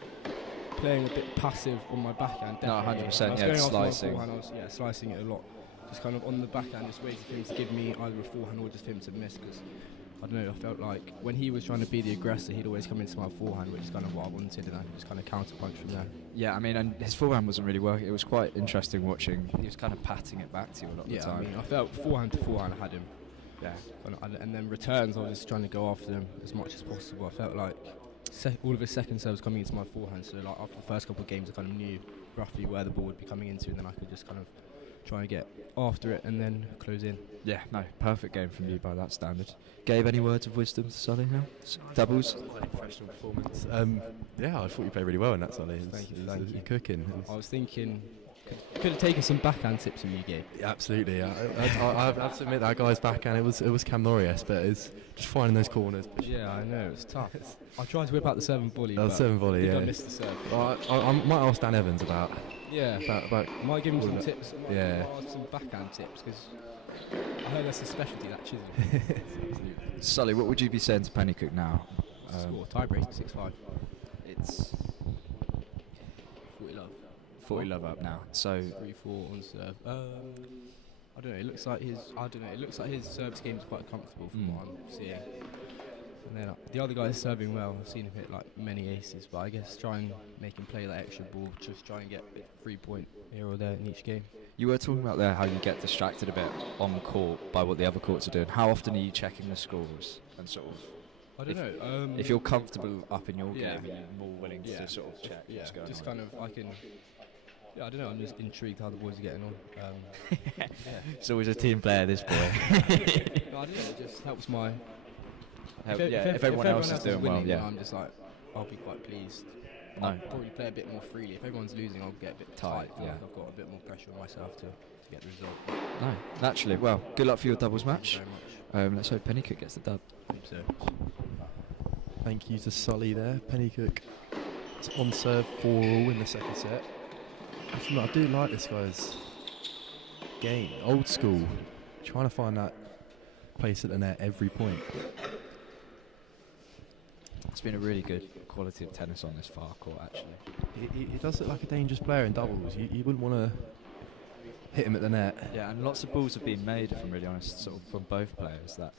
playing a bit passive on my backhand. No, 100%, yeah, slicing. I was slicing it a lot. Just kind of on the backhand, just waiting for him to give me either a forehand or just him to miss, because I don't know, I felt like when he was trying to be the aggressor, he'd always come into my forehand, which is kind of what I wanted, and I could just kind of counter-punch from there. Yeah, I mean, and his forehand wasn't really working. It was quite interesting watching. He was kind of patting it back to you a lot of the time. Yeah, I mean, I felt forehand to forehand I had him. Yeah. And then returns, I was just trying to go after them as much as possible. I felt like all of his second serves coming into my forehand, so like after the first couple of games I kind of knew roughly where the ball would be coming into, and then I could just kind of try and get after it and then close in. Yeah, no, perfect game from you by that standard. Gabe, any words of wisdom to Sully now? Doubles? Professional performance. Yeah, I thought you played really well in that, Sully. Thank you. You're cooking. I was thinking, could have taken some backhand tips from you, Gabe. Yeah, absolutely. I have to admit that guy's backhand, it was Cam Norris, but it's just finding those corners. Yeah, I know, it's tough. I tried to whip out the 7 volley. The 7 volley, yeah. I missed the serve. I might ask Dan Evans about. Yeah. About might give him some tips. Yeah. Might ask some backhand tips, because I heard that's a specialty, that chisel. Sully, what would you be saying to Pennycook now? Score, tie-break, 6-5. It's 40 love. 40 love up now. So 3-4 on serve. I don't know. It looks like his service game is quite comfortable from what I'm seeing. And then the other guy's serving well. I've seen him hit like many aces, but I guess try and make him play that extra ball. Just try and get a 3-point here or there in each game. you were talking about there how you get distracted a bit on the court by what the other courts are doing. How often are you checking the scores and sort of? I don't know. If you're comfortable up in your game, you're more willing to sort of check what's going on. Just kind of I can. Yeah, I don't know. I'm just intrigued how the boys are getting on. It's always a team player, this boy. No, I don't know. It just helps my. If everyone else is doing winning, well, yeah. I'm just like, I'll be quite pleased. I'll probably play a bit more freely. If everyone's losing, I'll get a bit tight. Yeah. I've got a bit more pressure on myself to get the result. No, naturally. Well, good luck for your doubles Thank match. you very much. Let's hope Pennycook gets the dub. Hope so. Thank you to Sully there. Pennycook is on serve 4-all in the second set. Actually, I do like this guy's game. Old school. Trying to find that place at the net every point. It's been a really good quality of tennis on this far court, actually. He does look like a dangerous player in doubles. You wouldn't want to hit him at the net. Yeah, and lots of balls have been made, if I'm really honest, sort of from both players that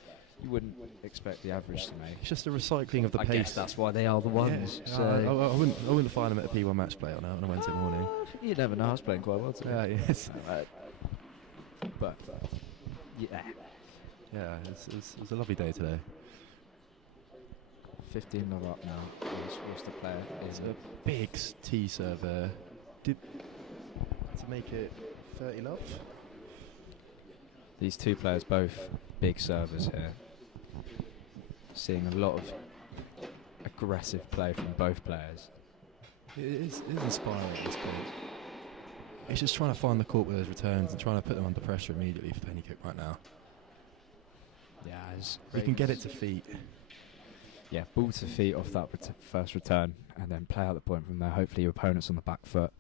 you wouldn't expect the average to make. It's just a recycling of the I pace. guess that's why they are the ones. Yeah. So I wouldn't find him at a P1 match play on a Wednesday morning. you never know. I was playing quite well today. Yeah, yes. But yeah, Yeah, it was a lovely day today. 15 love up now. Worcester player It's is a big T server. To make it 30 love. These two players both big servers here. Seeing a lot of aggressive play from both players. It is inspiring at this point. He's just trying to find the court with those returns and trying to put them under pressure immediately for Pennycook right now. Yeah, He can get it to feet. Yeah, ball to feet off that first return and then play out the point from there. Hopefully your opponent's on the back foot.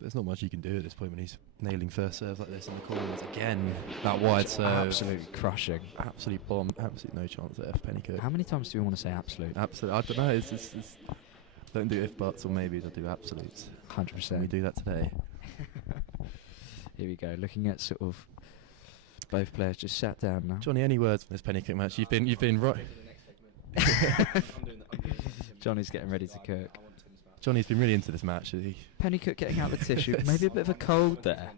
There's not much you can do at this point when he's nailing first serves like this in the corners. Again, that wide serve. Absolutely crushing. Absolute bomb. Absolute no chance there for Pennycook. How many times do we want to say absolute? Absolute. I don't know. It's don't do if buts or maybes. I do absolutes. 100%. And we do that today. Here we go. Looking at sort of both players just sat down now. Johnny, any words from this Pennycook match? You've been right. Johnny's getting ready to cook. Johnny's been really into this match. Pennycook getting out the tissue. Maybe a bit of a cold there.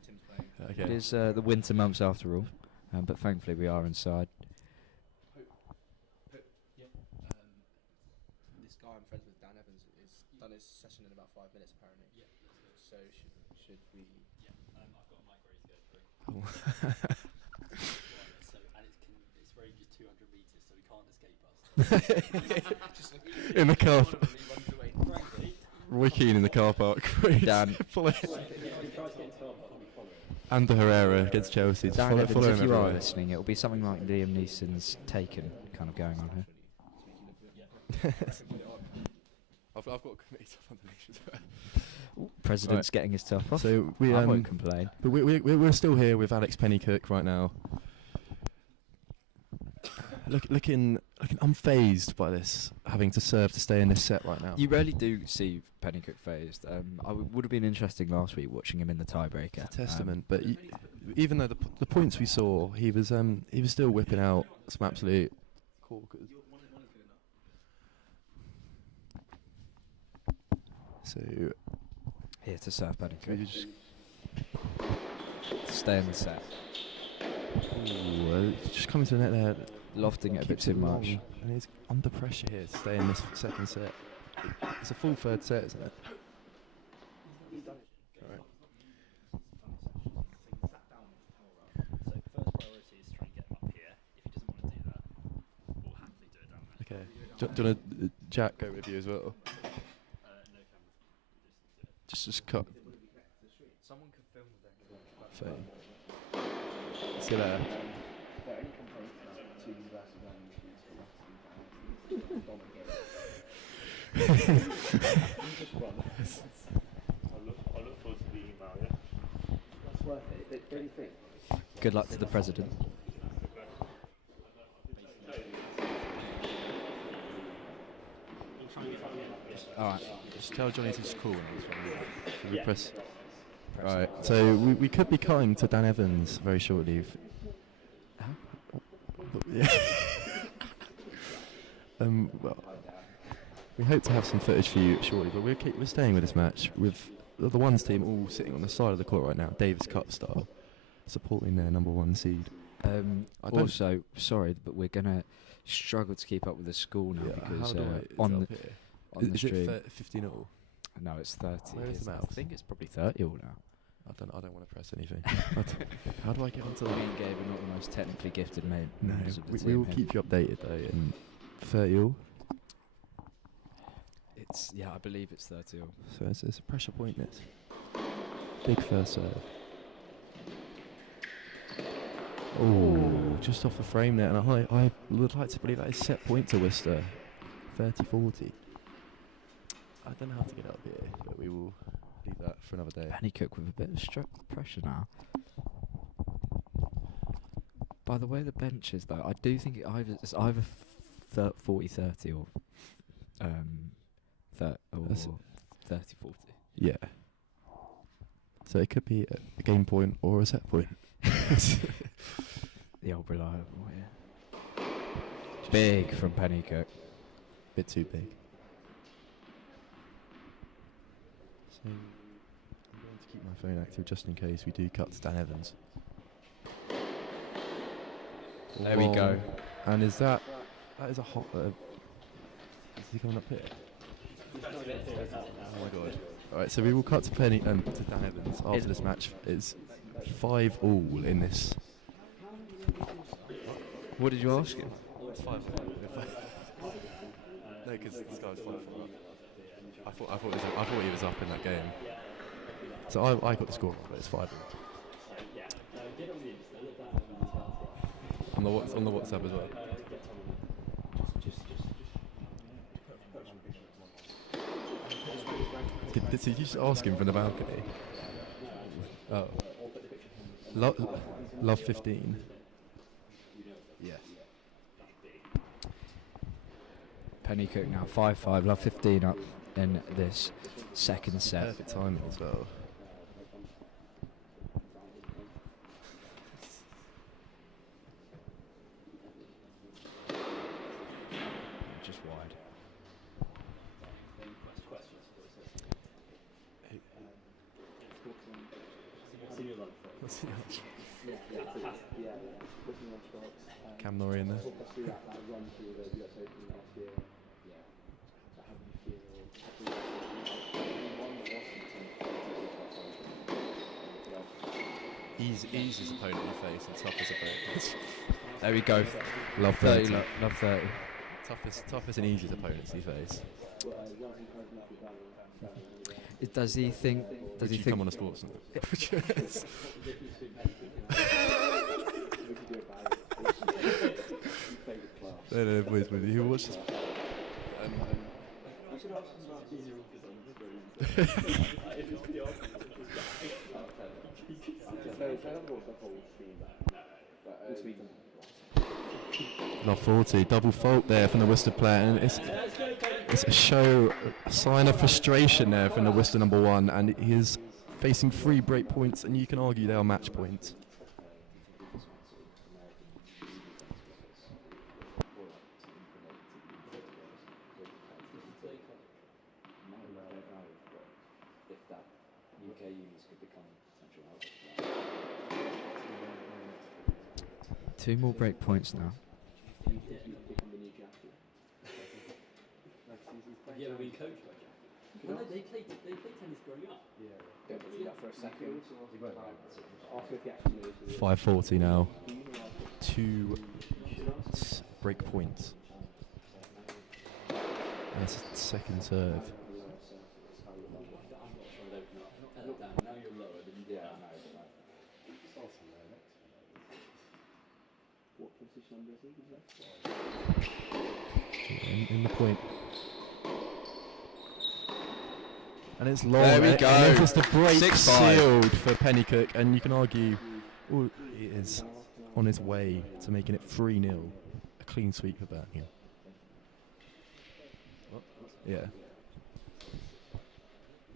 Okay. It is the winter months after all, but thankfully we are inside. This guy I'm friends with, Dan Evans, is done his session in about 5 minutes apparently. Yeah. So should we? Yeah. I've got a mic ready to go through. It's range is 200 meters, so he can't escape us. In the car. Roy Keane in the car park. Dan. And the Herrera against Chelsea. Just Dan follow Evans, him if you are everywhere. listening, it will be something like Liam Neeson's Taken kind of going on here. I've got committee stuff underneath as well. President's Right. getting his top off. So we I won't complain. But we're still here with Alex Pennycook right now. Looking unfazed by this, having to serve to stay in this set right now. You rarely do see Pennycook phased. Would have been interesting last week watching him in the tiebreaker. It's a testament, but even though the points we saw, he was still whipping out some absolute corkers. So Here to serve we Pennycook. just, Stay in the set. just coming to the net there. Lofting it a bit Keeps too it long, much. and he's under pressure here to stay in this second set. It's a full third set, isn't it? Alright. So first priority is try and get him up here. If he doesn't want to do that, we'll happily do it down there. Okay. Do you want to Jack go with you as well? No camera. Just cut. Someone could film with Fame. See you later. I'll look forward to the email, yeah? That's worth it. What do you think? Good luck to the president. Alright. Just tell Johnny to just call when he's ready. Should we press? Right. So we could be cutting to Dan Evans very shortly. Yeah. Well, we hope to have some footage for you shortly, but we're staying with this match with the ones team all sitting on the side of the court right now, Davis Cup style, supporting their number one seed. Also, sorry, but we're gonna struggle to keep up with the score now because on the is stream. it 15 all? No, it's 30. Where's the mouse? I think it's probably 30 all now. I don't want to press anything. How do I get onto that? Me and Gabe are not the most technically gifted No, members of the we team will here. keep you updated though. In 30 all. I believe it's 30 all. So it's a pressure point, this. Big first serve. Oh, just off the frame there, and I would like to believe that is set point to Worcester. 30-40. I don't know how to get up here, but we will leave that for another day. Pennycook with a bit of pressure now. By the way the bench is, though, I do think it's either 40-30 or 30-40. Yeah. So it could be a game point or a set point. The old reliable, yeah. Big from Pennycook. Bit too big. So I'm going to keep my phone active just in case we do cut to Dan Evans. There we go. And is that is a hot. Is he coming up here? Oh my god! All right, so we will cut to to Dan Evans after this match. It's 5-all in this. What did you ask him? It's 5-all. No, because this guy was 5-4 up. I thought he was up in that game. So I got the score wrong, but it's 5-all. On the WhatsApp as well. Did you just ask him from the balcony? Oh. Love 15. Yes. Pennycook now 5-5, Love 15 up in this second set. Perfect timing as well. Just wide. Cam Norrie in there. Ease his opponent in the face and toughest opponent. There we go. Love 30. Love 30. Toughest and easiest opponents he face. Does he think? Would you come on a sports night? No, boys, who watched this? Love 40, double fault there from the Worcester player, and it's a sign of frustration there from the Worcester number one, and he is facing 3 break points, and you can argue they are match points. Two more break points now. Yeah, we coach. Well, they played tennis growing up. Yeah. Don't believe that for a second. 5:40 now. 2 break points. And it's a second serve. Now you're lower than you are. What position does he? In the point. And it's long. There we go. And it's just a break 6-5. sealed for Pennycook, and you can argue he is on his way to making it 3-0. A clean sweep for Birmingham. Yeah.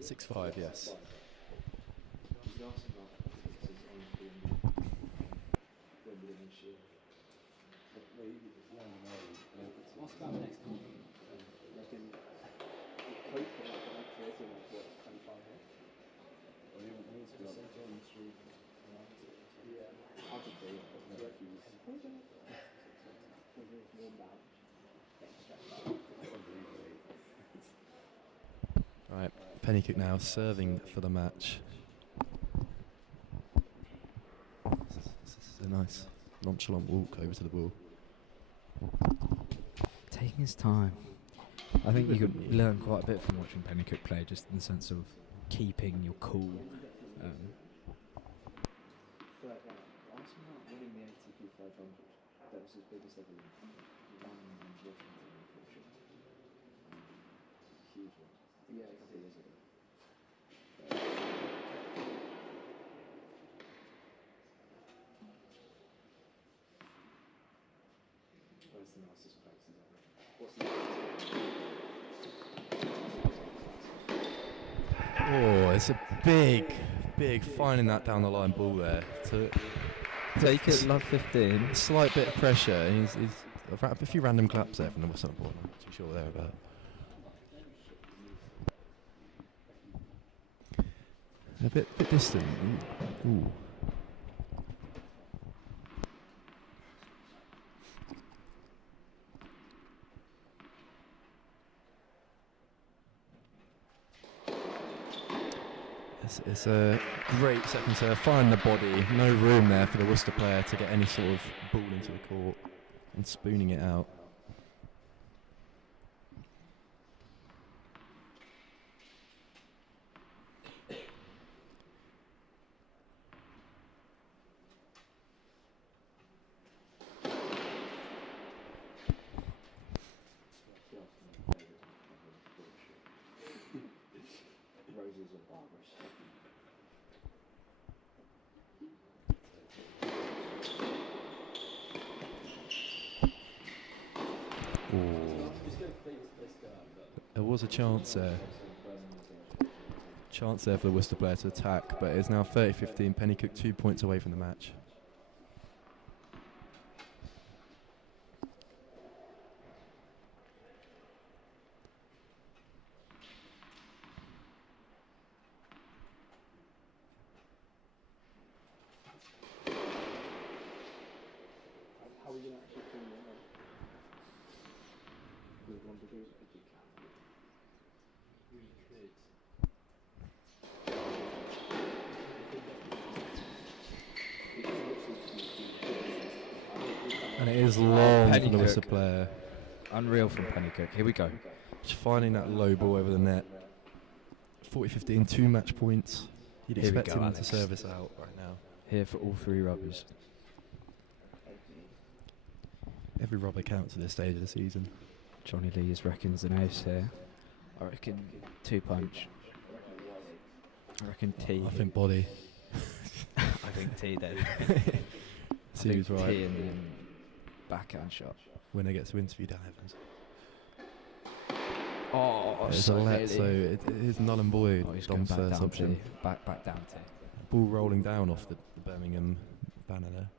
6-5, yes. Right, Pennycook now serving for the match. This is a nice nonchalant walk over to the ball. Taking his time. I think you could learn quite a bit from watching Pennycook play, just in the sense of keeping your cool. Oh, it's a big finding that down the line ball there. To Take it, love 15. slight bit of pressure. And he's a few random claps there from the Worcester board. I'm not too sure what they're about. A bit distant. Ooh. It's a great second serve. Find the body. No room there for the Worcester player to get any sort of ball into the court and spooning it out. There was a chance there. Chance there for the Worcester player to attack, but it's now 30-15. Pennycook 2 points away from the match. And it is long for the Worcester player. Unreal from Pennycook. Here we go. Just finding that low ball over the net. 40-15, 2 match points. You'd Here we expect go, him to Alex. service out right now. Here for all 3 rubbers. Every rubber counts at this stage of the season. Johnny Lee reckons an ace here. I reckon 2 punch. I reckon T. I think body. I think T then. See who's right. T and then backhand shot. Winner gets to interview Dan Evans. Oh, It's so a let, nearly. so it is null and void. Oh, he's going Dom's back first down option. T. Back down T. Ball rolling down off the Birmingham banner there.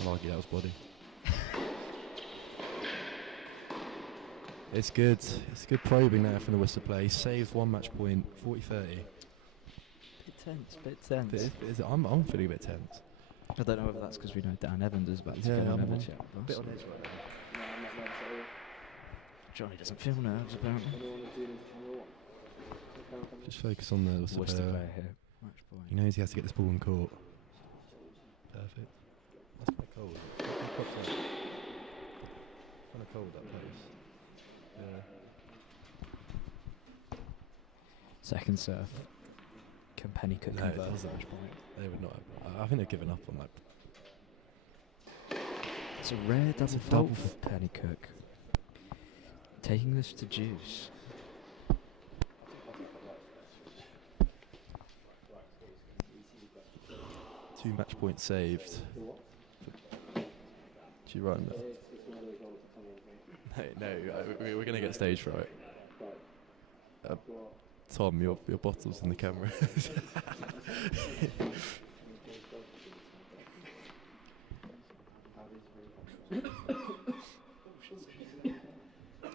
I'll argue that was body. It's good. It's good probing there from the Worcester play. He saved 1 match point, 40-30. Bit tense. I'm feeling a bit tense. I don't know whether that's because we know Dan Evans is about to Yeah, go on I'm over on chat with bit us. on edge right now. Johnny doesn't feel nerves apparently. Just focus on the Worcester player. player here. Match point. He knows he has to get this ball in court. Perfect. That's kind of cold. Kind of cold, that place. Yeah. Second serve. Can Pennycook No, it convert doesn't. match point? They would not have. I think they've given up on that. It's a rare double It's a fault double for Pennycook. Taking this to juice. 2 match points saved. Do you run? No, we're going to get stage fright. Tom, your bottle's in the camera.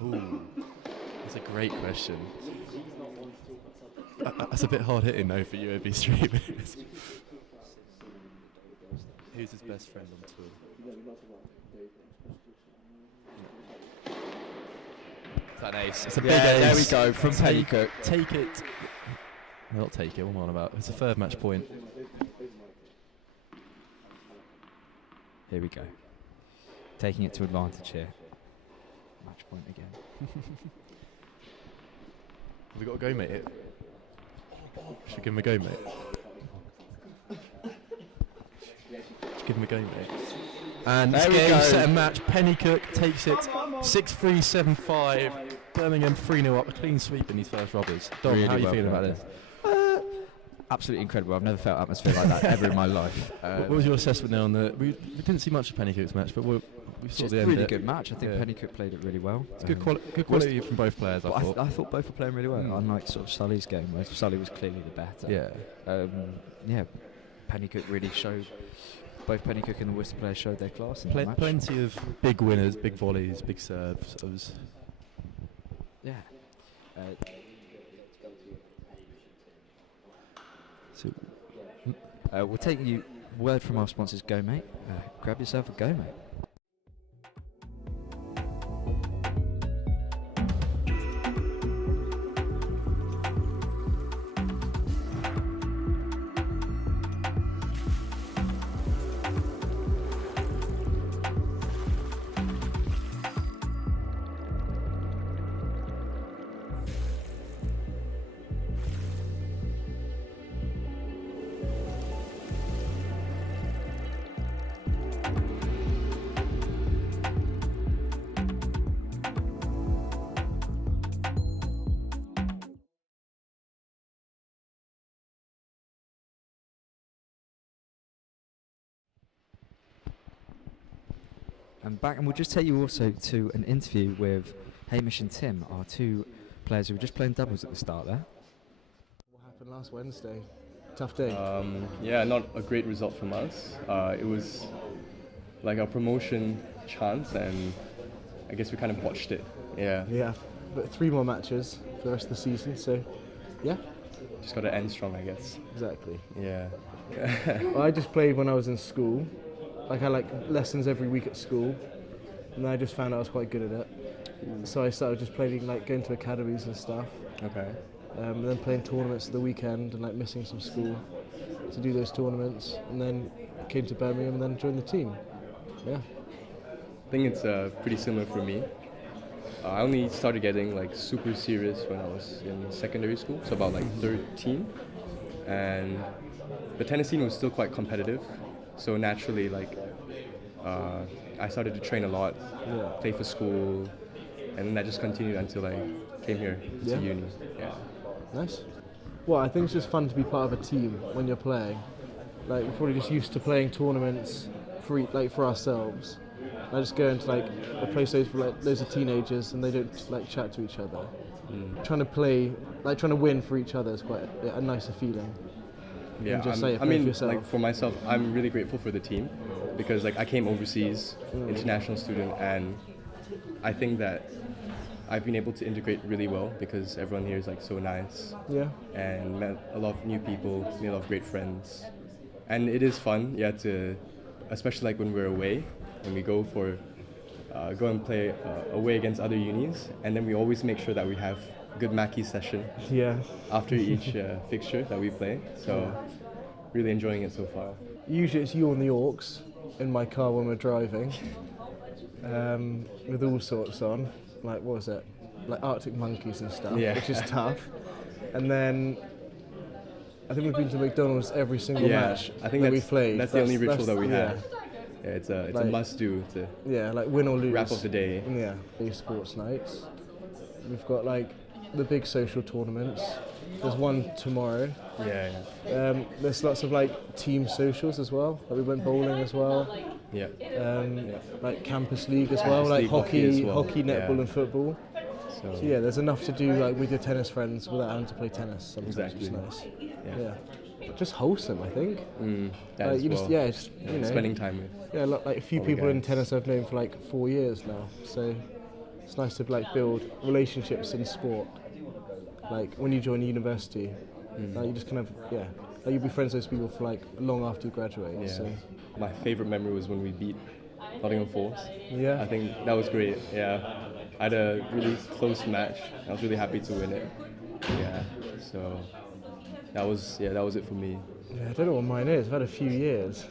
Ooh, that's a great question. That's a bit hard hitting though for UAB streamers. Who's his best friend on tour? Is that an ace? It's a big ace. There we go, from Pennycook. Take it. No, not take it, what am I on about? It's a 3rd match point. Here we go. Taking it to advantage here. Match point again. Have we got a go, mate? Should we give him a go, mate? Should give him a go, mate. And There this we game, go. set and match. Pennycook takes it 6-3, 7-5. Birmingham 3-0 up, a clean sweep in these first rubbers. Dom, Really how are you well feeling played. about this? Absolutely incredible. I've never felt atmosphere like that ever in my life. What was your assessment there on the... We didn't see much of Pennycook's match, but we saw Just the a end of really it. good match. I think Yeah. Pennycook played it really well. It's good quality from both players, I But thought. I thought both were playing really well, Mm. unlike sort of Sully's game, where Sully was clearly the better. Yeah. Pennycook really showed, both Pennycook and the Worcester players showed their class in the match. Plenty of big winners, big volleys, big serves. It was Yeah. so We'll take you word from our sponsors, Go Mate. Grab yourself a Go Mate. And back, and we'll just take you also to an interview with Hamish and Tim, our two players who were just playing doubles at the start there. What happened last Wednesday? Tough day. Yeah, not a great result from us. It was like a promotion chance, and I guess we kind of botched it. Yeah. Yeah, but 3 more matches for the rest of the season, so yeah. Just got to end strong, I guess. Exactly. Yeah. Well, I just played when I was in school. Like I like lessons every week at school, and I just found out I was quite good at it. So I started just playing, like going to academies and stuff. Okay. And then playing tournaments at the weekend and like missing some school to do those tournaments, and then came to Birmingham and then joined the team. Yeah. I think it's pretty similar for me. I only started getting like super serious when I was in secondary school, so about like 13, and the tennis scene was still quite competitive, so naturally like I started to train a lot, play for school, and then that just continued until I came here to uni. Yeah. Nice. Well, I think it's just fun to be part of a team when you're playing. Like we're probably just used to playing tournaments for ourselves. I just go into like a place with like loads of teenagers and they don't like chat to each other. Trying to play, like trying to win for each other is quite a nicer feeling. Yeah, Just I play mean, for yourself. like for myself, I'm really grateful for the team because like I came overseas, international student, and I think that I've been able to integrate really well because everyone here is like so nice. Yeah. And met a lot of new people, made a lot of great friends, and it is fun, to, especially like when we're away, when we go and play away against other unis, and then we always make sure that we have a good Mackie session. Yeah. After each fixture that we play, so really enjoying it so far. Usually it's you on the Orcs in my car when we're driving, with all sorts on, like what was it, like Arctic Monkeys and stuff, which is tough. And then I think we've been to McDonald's every single match I think that we've played. That's the only ritual that we yeah. have. Yeah, it's a Like- must-do to like win or lose. wrap up the day. Yeah, these sports nights. We've got like the big social tournaments. There's one tomorrow. There's lots of like team socials as well. Like we went bowling as well. Like campus league as well, Campus like league, hockey as well. hockey, netball, and football. So So yeah, there's enough to do like with your tennis friends without having to play tennis. Sometimes, Exactly. which is nice. Yeah. Just wholesome, I think. That as you well. just you know, Spending time with. Yeah, like a few all the people in guys. tennis I've known for like 4 years now. So it's nice to like build relationships in sport. Like when you join university, like you just kind of like you'll be friends with those people for like long after you graduate. Yeah. So My favourite memory was when we beat Nottingham Forest. Yeah. I think that was great. Yeah. I had a really close match. I was really happy to win it. Yeah. So that was it for me. yeah, I don't know what mine is. I've had a few years.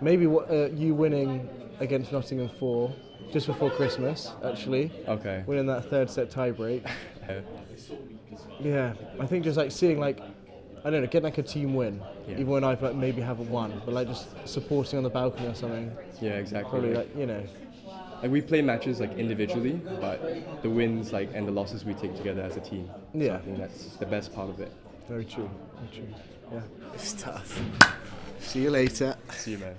maybe you winning against Nottingham 4 just before Christmas, actually. Okay. Winning that third set tiebreak. Yeah, I think just like seeing like, I don't know, getting like a team win, even when I've like maybe haven't won, but like just supporting on the balcony or something. Yeah, exactly. Probably like, you know. Like we play matches like individually, but the wins like and the losses we take together as a team. Yeah. So I think that's the best part of it. Very true. Very true. Yeah. It's tough. See you later. See you, man.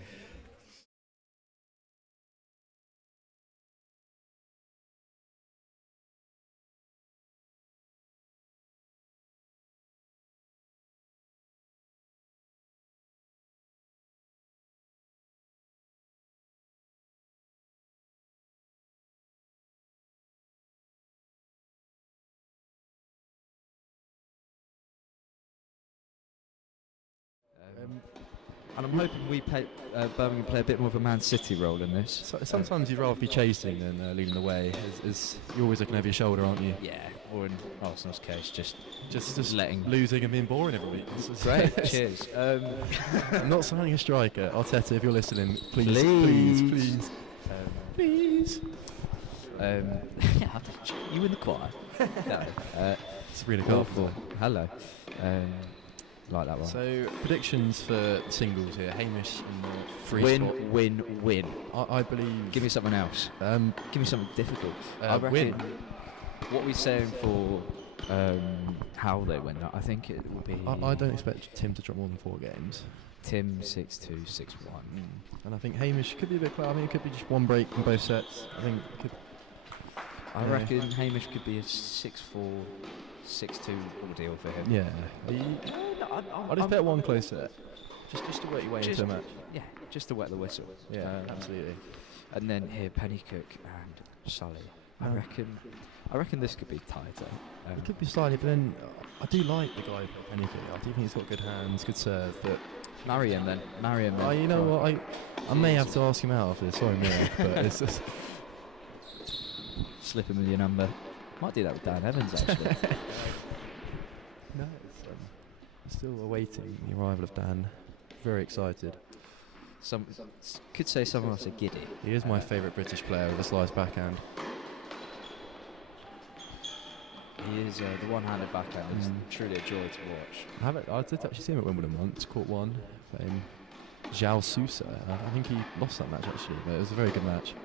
And I'm hoping Birmingham play a bit more of a Man City role in this. So, sometimes you'd rather be chasing than leading the way. As you're always looking over your shoulder, aren't you? Yeah, or in Arsenal's case, just letting losing and being boring every week. Great, cheers. I'm not signing a striker. Arteta, if you're listening, please. Yeah, you in the choir? No. Sabrina Awful. Carpenter. Hello. Like that one. So predictions for singles here. Hamish in the free spot. Win. I believe. Give me something else. Give me something difficult. I reckon. Win. What are we saying for how they win? I think it will be. I don't expect Tim to drop more than 4 games. Tim 6-2, 6-1. And I think Hamish could be a bit close. I mean, it could be just one break in both sets. I think. I reckon Hamish could be a 6-4, 6-2 ordeal for him. Yeah. I'll just bet one close set. Just to work your way into a match. Yeah, just to wet the whistle. Yeah, absolutely. And then here, Pennycook and Sully. I reckon this could be tighter. It could be slightly, but then I do like the guy who played Pennycook. I do think he's got good hands, good serve, but marry him then. Oh, you know what? I may have to ask him out after this. Sorry, Mira, but it's just slip him with your number. Might do that with Dan Evans actually. No, it's still awaiting the arrival of Dan. Very excited. Some could say someone else are giddy. He is my favourite British player with a slice backhand. He is the one-handed backhand. Is truly a joy to watch. I did actually see him at Wimbledon once. Caught one. João Sousa. I think he lost that match actually, but it was a very good match.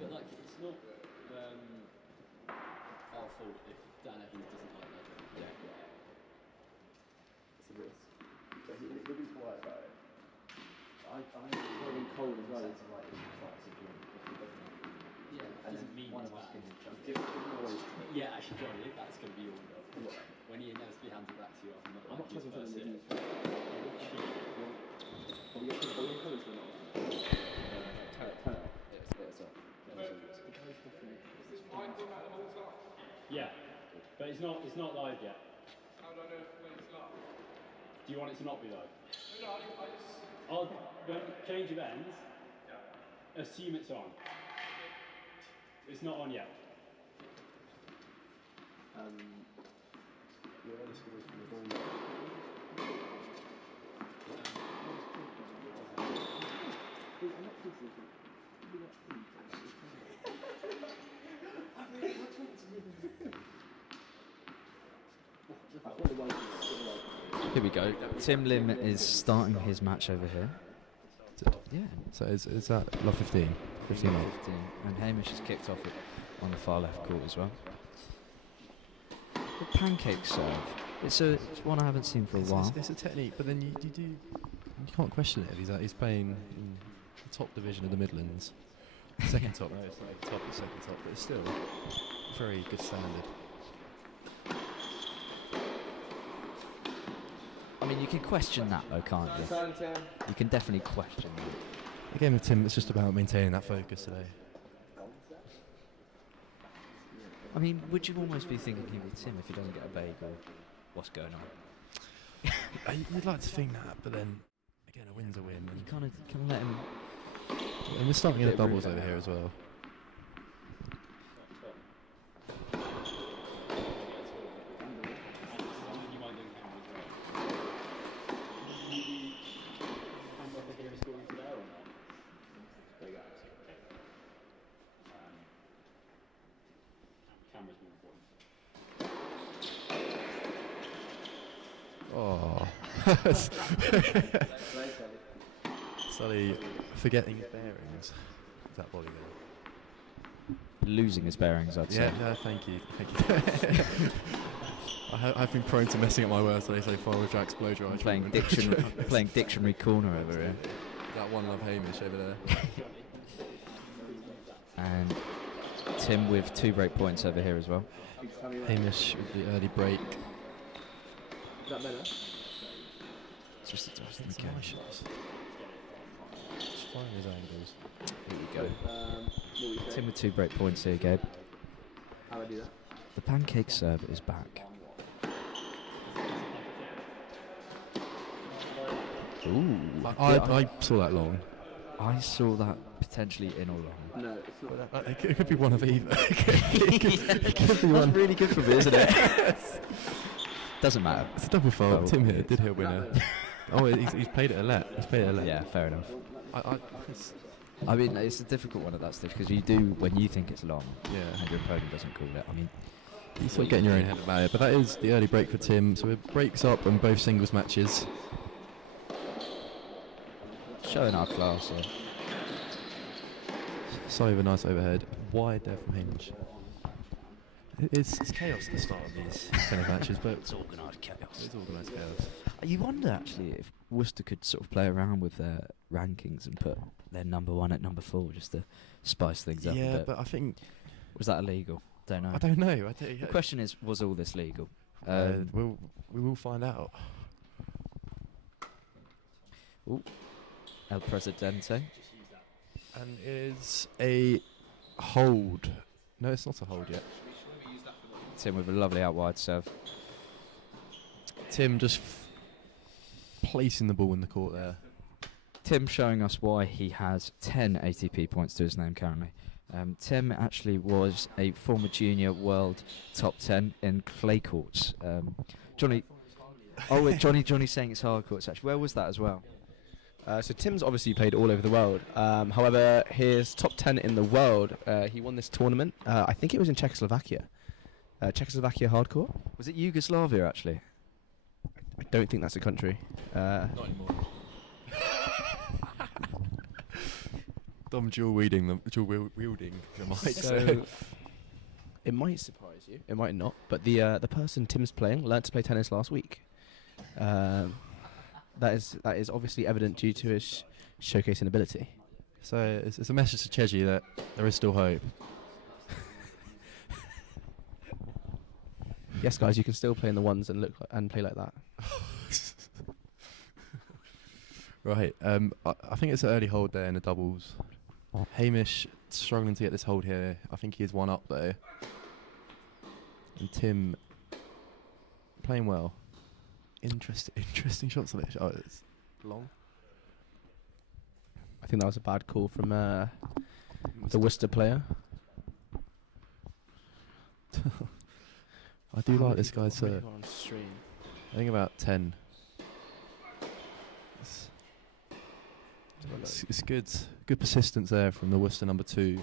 But like, it's not. He'll be quiet about it. I'm getting cold as well. It's like yeah, and then one of us can give away. Yeah, actually, Johnny, that's going to be your job. When he inevitably hands it back to you, I'm not talking to him. Yeah, but it's not live yet. How do I know when it's live? Do you want it to not be live? No, I just... when change of ends, assume it's on. It's not on yet. Your early scores from the ball. Here we go. Tim Lim is starting his match over here. Yeah. So is that love 15? 15 love. 15. And Hamish has kicked off it on the far left court as well. The pancake serve. It's one I haven't seen for a while. It's a technique, but then you can't question it. He's playing in the top division of the Midlands. Second top, no, it's like top or second top, but it's still very good standard. I mean, you can question that though, can't you? You can definitely question that. Again with Tim, it's just about maintaining that focus today. I mean, would you almost be thinking he was Tim if he doesn't get a bagel? What's going on? You'd like to think that, but then again, a win's a win. And you kind of let him. And we're starting in the doubles over here as well. Oh. Sully forgetting his bearings. That volley there. Losing his bearings, I'd say. Yeah, thank you. I've been prone to messing up my words today so far with Jack's blow dry. Playing dictionary corner over here. That one love Hamish over there. And Tim with 2 break points over here as well. Hamish with the early break. Is that better? Just okay. Just find his angles. Here we go. Tim with 2 break points here, Gabe. How do I do that? The pancake serve is back. Ooh. I saw that long. I saw that potentially in or long. No, it's not. It could be one of either. It could be one. Really good for me, isn't it? Doesn't matter. It's a double fault. Tim here did hit a winner. Oh, he's played it a let. Yeah, fair enough. I mean, it's a difficult one at that stage because you do when you think it's long, and your opponent doesn't call it. I mean, you're sort of getting your own head about it. But that is the early break for Tim. So it breaks up on both singles matches. Showing our class here. Sorry, with a nice overhead. Wide there from Hamish. It's chaos at the start of these tennis matches, but it's organised chaos. It's organised chaos. You wonder actually if Worcester could sort of play around with their rankings and put their number 1 at number 4 just to spice things up a bit. Yeah, but I think... Was that illegal? Don't know. I don't know. The question is, was all this legal? We will find out. Ooh. El Presidente. And is a hold. No, it's not a hold yet. Tim with a lovely out wide serve. Tim just placing the ball in the court there. Tim showing us why he has 10 ATP points to his name currently. Tim actually was a former junior world top 10 in clay courts. Johnny's saying it's hard courts actually. Where was that as well? So Tim's obviously played all over the world. However, his top 10 in the world, he won this tournament. I think it was in Czechoslovakia. Czechoslovakia hardcourt. Was it Yugoslavia actually? I don't think that's a country. Not anymore. Dom dual wielding the mic. So it might surprise you. It might not. But the person Tim's playing learnt to play tennis last week. that is obviously evident due to his showcasing ability. So it's a message to Cheji that there is still hope. Yes, guys, you can still play in the ones and and play like that. Right. I think it's an early hold there in the doubles. Hamish struggling to get this hold here. I think he is one up though. And Tim playing well. Interesting shot selection. Oh, it's long. I think that was a bad call from the Worcester player. I do like this guy's on stream. I think about 10. It's good persistence there from the Worcester number 2.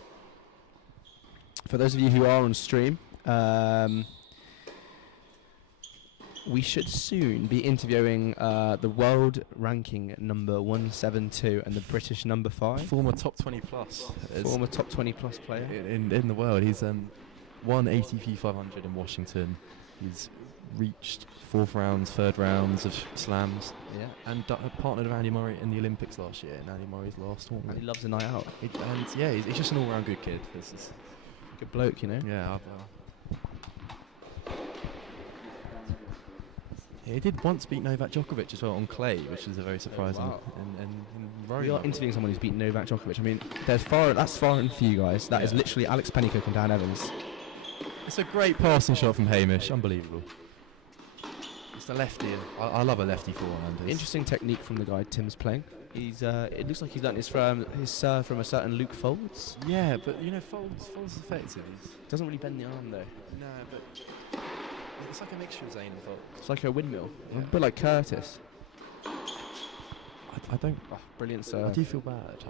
For those of you who are on stream, we should soon be interviewing the world ranking number 172 and the British number 5. Former top 20 plus. Former top 20 plus player. In the world. He's won ATP 500 in Washington. He's reached 4th rounds, 3rd rounds of slams. Yeah. And partnered with Andy Murray in the Olympics last year, in Andy Murray's last tournament. And he loves a night out. And yeah, he's just an all-round good kid. This is good bloke, you know. Yeah. He did once beat Novak Djokovic as well on clay, which is a very surprising. Wow. And We are interviewing someone who's beaten Novak Djokovic. I mean, that's far in for you guys. That is literally Alex Pennycook and Dan Evans. It's a great passing shot from Hamish. Unbelievable. It's the lefty. I love a lefty forehander. Interesting technique from the guy Tim's playing. He's it looks like he's learnt his serve from a certain Luke Folds. Yeah, but you know, Folds is effective. Doesn't really bend the arm though. No, but it's like a mixture of Zayn and Folds. It's like a windmill. Yeah. A bit like Curtis. I don't. Oh, brilliant serve. I do feel bad.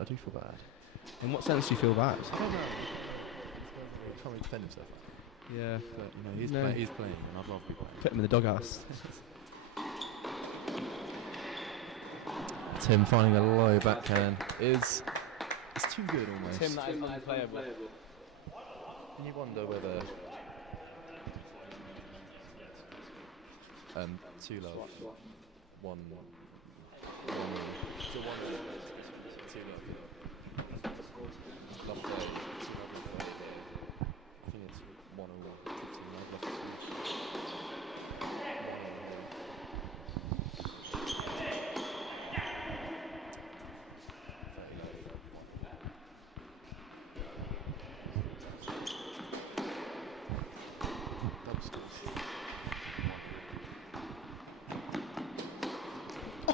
In what sense do you feel bad? I don't know. He can't really defend himself. Yeah. But you know, he's playing, and I'd love to be playing. Put him in the doghouse. Tim finding a low backhand it's too good almost. Tim, that is unplayable. You wonder whether two love, one. So one two love. Love play, two love play. I think it's 101. 15 love left.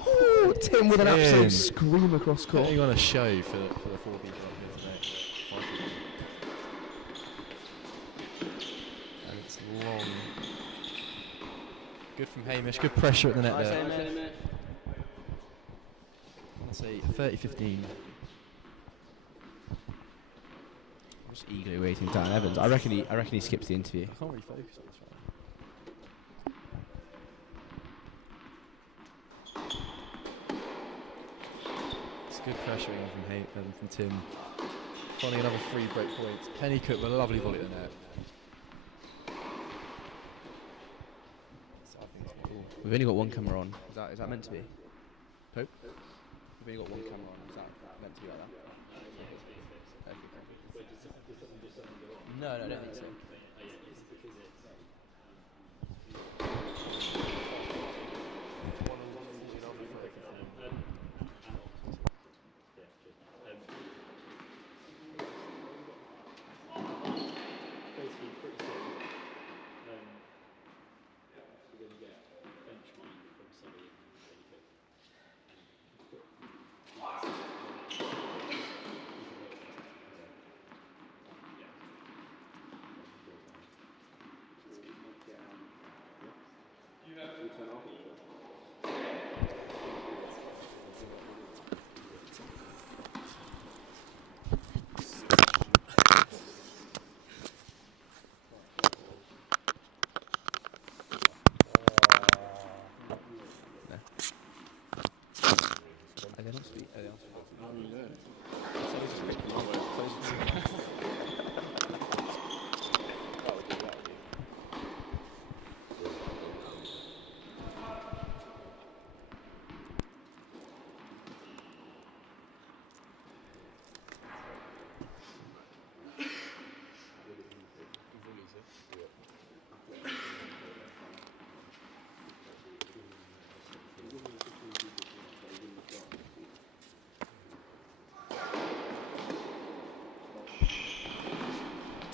Oh, Tim with an absolute scream across court. Putting on a show for the 4 people up here today. 5 people. And it's long. Good from Hamish. Good pressure at the net there. Let's say 30-15. I'm just eagerly waiting Dan Evans. I reckon he skips the interview. I can't really focus on this right now. Good pressuring from Tim. Finding another 3 break points. Pennycook with a lovely volley at the net. We've only got one camera on. Is that meant to be? Pope? We've only got one camera on. Is that meant to be like that? Okay. No, I don't think so.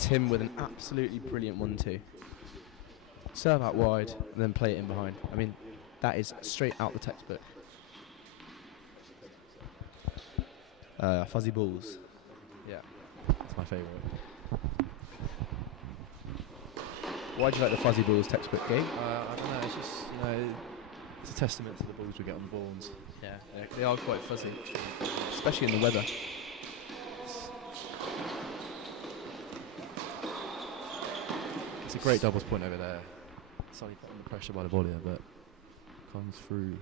Tim with an absolutely brilliant 1-2. Serve out wide and then play it in behind. I mean, that is straight out the textbook. Fuzzy balls. Yeah. That's my favourite. Why do you like the fuzzy balls textbook game? I don't know, it's just, it's a testament to the balls we get on the boards. Yeah, they are quite fuzzy, especially in the weather. It's a great doubles point over there. Slightly put under pressure by the volleyer, but comes through.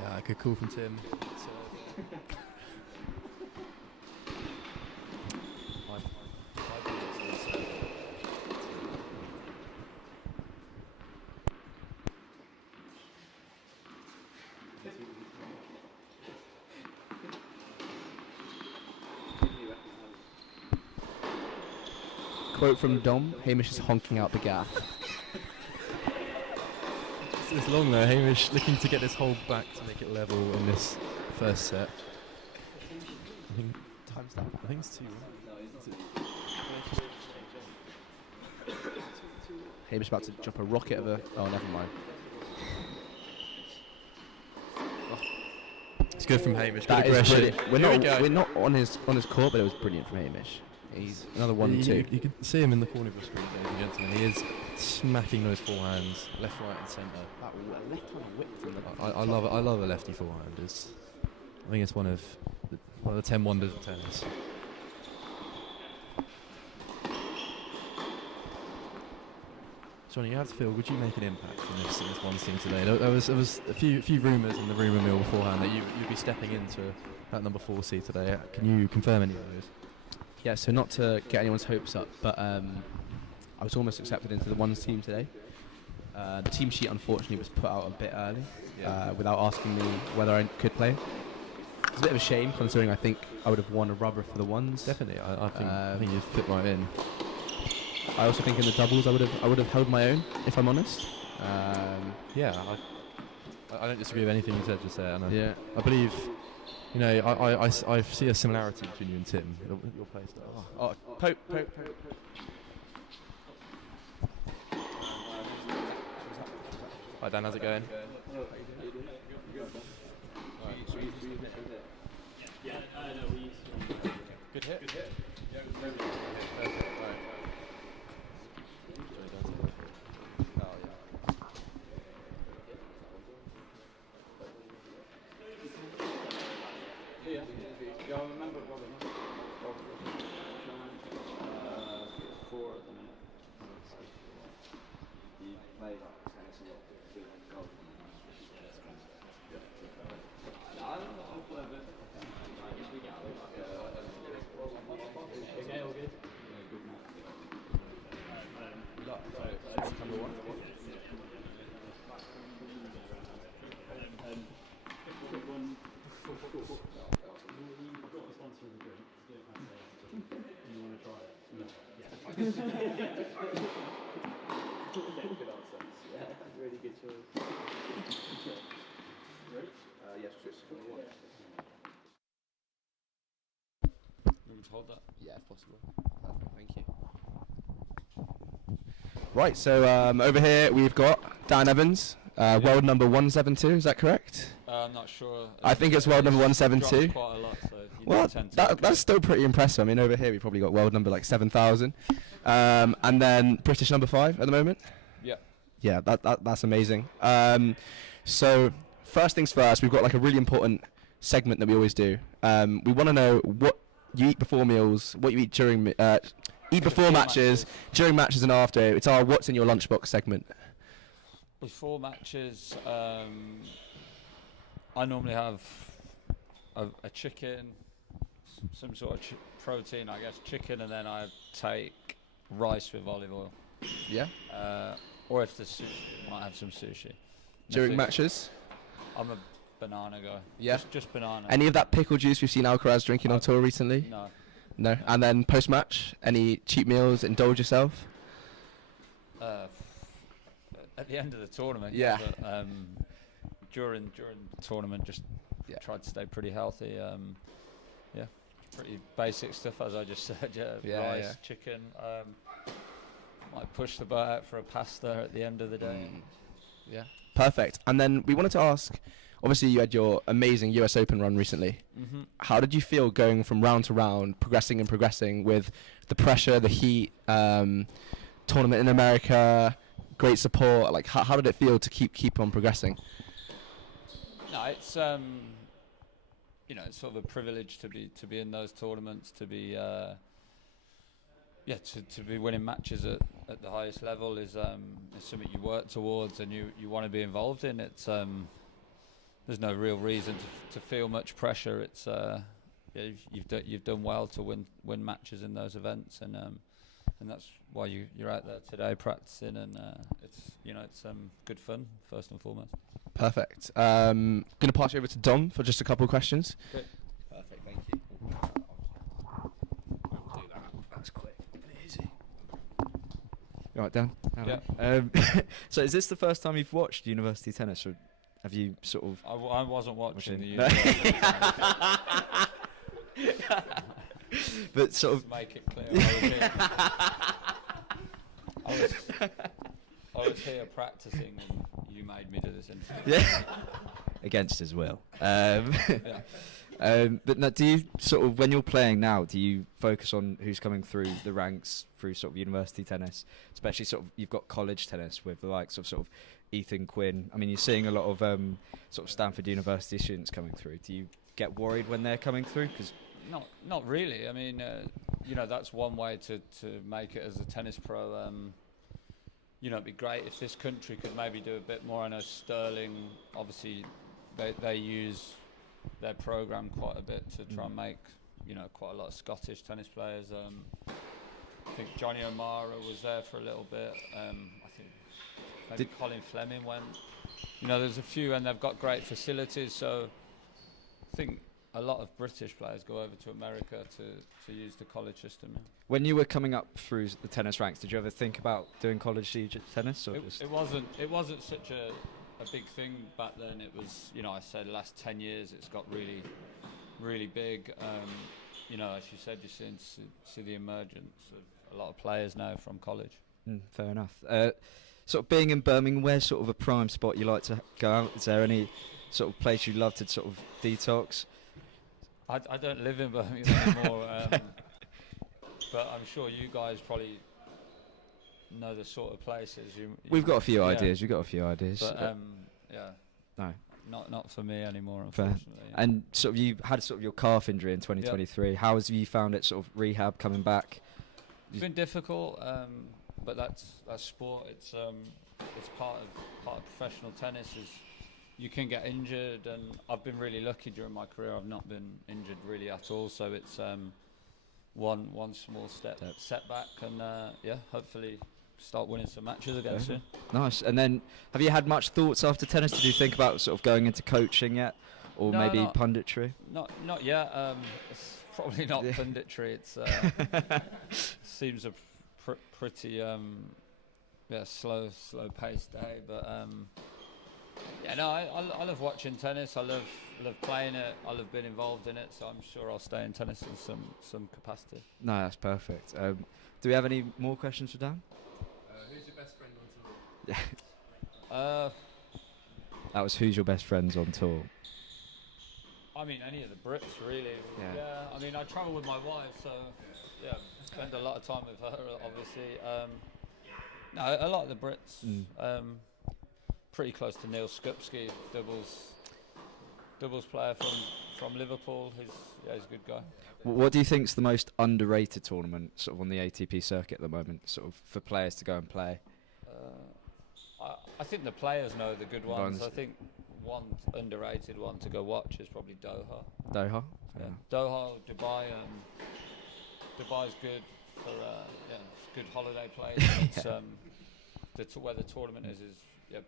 Yeah, good call from Tim. Quote from Dom, Hamish is honking out the gaff. It's long though, Hamish looking to get this hold back to make it level in this first set. I think time's down. I think it's 2. Hamish about to drop a rocket of a... Oh, never mind. It's good from Hamish. Good That is aggression. brilliant. We're not on his court, but it was brilliant from Hamish. He's another 1-2. You can see him in the corner of the screen, ladies and gentlemen. He is smacking those forehands left, right, and centre. That left-hand whip from the I love it. I love a lefty forehand. I think it's one of the 10 wonders of tennis. Johnny, you have to feel. Would you make an impact in this one team today? There was a few rumours in the rumour mill beforehand that you'd be stepping into that number 4 seed today. Can you confirm any of those? Yeah, so not to get anyone's hopes up, but I was almost accepted into the ones team today. The team sheet unfortunately was put out a bit early, without asking me whether I could play. It's a bit of a shame considering I think I would have won a rubber for the ones. Definitely, I think you'd fit right in. I also think in the doubles I would have held my own, if I'm honest. Yeah, I don't disagree with anything you said just there. And Yeah. I believe, I see a similarity between you and Tim. Your play style. Oh, poke. Hi Dan, how's it going? Good hit. Really good choice. Ready? Yes, switch to number 1. You want me to hold that? Yeah, if possible. Perfect, thank you. Right, so over here we've got Dan Evans, world number 172, is that correct? I'm not sure. I think it's world number 172. Quite a lot, so well, that's still pretty impressive. I mean, over here we probably got world number like 7,000. And then British number 5 at the moment. Yeah. Yeah, that's amazing. So first things first, we've got like a really important segment that we always do. We want to know what you eat before meals, what you eat during eat before matches, during matches and after. It's our what's in your lunchbox segment. Before matches, I normally have a chicken, some sort of protein, I guess, chicken, and then I take rice with olive oil. Yeah. Or if there's sushi, might have some sushi. During matches? I'm a banana guy. Yeah. Just banana. Any of that pickle juice we've seen Alcaraz drinking on tour recently? No. No. And then post match, any cheap meals? Indulge yourself? At the end of the tournament. Yeah. But, during the tournament, just tried to stay pretty healthy. Yeah, pretty basic stuff as I just said. Rice, chicken. Might push the boat out for a pasta at the end of the day. Yeah, perfect. And then we wanted to ask, Obviously, you had your amazing US Open run recently. Mm-hmm. How did you feel going from round to round, progressing and progressing with the pressure, the heat, tournament in America, great support? Like, how did it feel to keep on progressing? No, it's you know, it's sort of a privilege to be in those tournaments, to be to be winning matches at the highest level is something you work towards and you want to be involved in. It's there's no real reason to feel much pressure. It's you've done well to win matches in those events, and that's why you're out there today practicing, and it's good fun first and foremost. Perfect. Going to pass you over to Dom for just a couple of questions. Great. Perfect, thank you. We'll do that. That's quick and easy. You right, Dan? Yeah. So is this the first time you've watched university tennis, or have you sort of... I wasn't watching the university But sort of... Just make it clear. I was here practicing and you made me do this interview. Yeah. Against his will. Yeah. But now, do you sort of, when you're playing now, do you focus on who's coming through the ranks through sort of university tennis, especially sort of you've got college tennis with the likes of sort of Ethan Quinn? I mean, you're seeing a lot of sort of Stanford University students coming through. Do you get worried when they're coming through? Because not really. I mean, that's one way to make it as a tennis pro. It'd be great if this country could maybe do a bit more. I know Sterling, obviously, they use their program quite a bit to try and make, quite a lot of Scottish tennis players. I think Johnny O'Mara was there for a little bit. I think maybe Colin Fleming went. There's a few, and they've got great facilities. So I think a lot of British players go over to America to use the college system. Yeah. When you were coming up through the tennis ranks, did you ever think about doing college tennis? Or It wasn't such a big thing back then. It was, I said the last 10 years it's got really, really big. As you said, you're seeing see the emergence of a lot of players now from college. Fair enough. Sort of being in Birmingham, where's sort of a prime spot you like to go out? Is there any sort of place you'd love to sort of detox? I don't live in Birmingham anymore, but I'm sure you guys probably know the sort of places. We've got a few ideas. We've got a few ideas. But no, not for me anymore, unfortunately. Yeah. And sort of you had sort of your calf injury in 2023. How have you found it, sort of rehab coming back? It's been difficult, but that's sport. It's part of professional tennis. Is you can get injured, and I've been really lucky during my career. I've not been injured really at all. So it's one small setback, and hopefully start winning some matches again soon. Nice. And then, have you had much thoughts after tennis? Did you think about sort of going into coaching yet, or maybe punditry? Not yet. It's probably not punditry. It's seems a pretty slow paced day, but. I love watching tennis. I love playing it. I love being involved in it. So I'm sure I'll stay in tennis in some capacity. No, that's perfect. Do we have any more questions for Dan? Who's your best friend on tour? Yeah. That was who's your best friends on tour. I mean, any of the Brits really. Yeah. I mean, I travel with my wife, so spend a lot of time with her. Obviously. A lot of the Brits. Pretty close to Neil Skupski, doubles player from Liverpool. He's a good guy. What do you think's the most underrated tournament sort of on the ATP circuit at the moment, sort of for players to go and play? I think the players know the good ones. I think one underrated one to go watch is probably Doha. Doha? Yeah. Doha, Dubai. Dubai's good for it's good holiday place. It's where the tournament is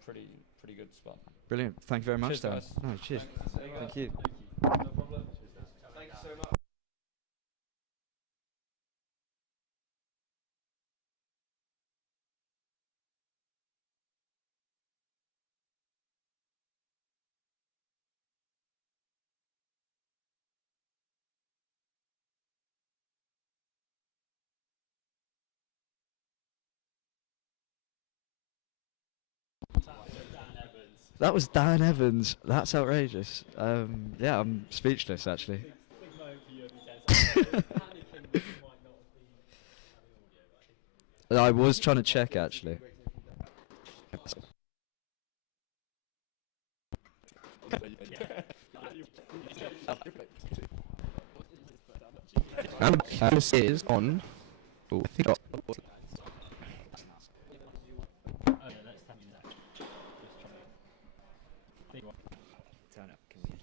pretty good spot. Brilliant. Thank you very much, Cheers, Dan. guys. No, cheers. Thank you. No problem. Thank you so much. That was Dan Evans. That's outrageous. Yeah, I'm speechless actually. I was trying to check actually. And this is on. Oh, I think. Turn up, can we?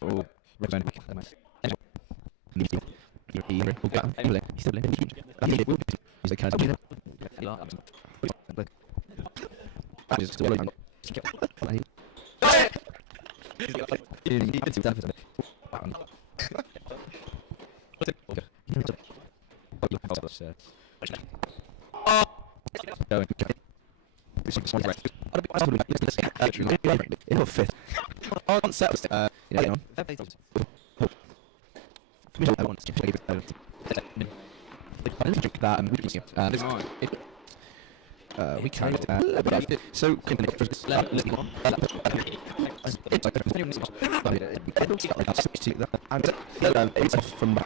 Oh, red fifth. On set, you know, we can. So, it's off from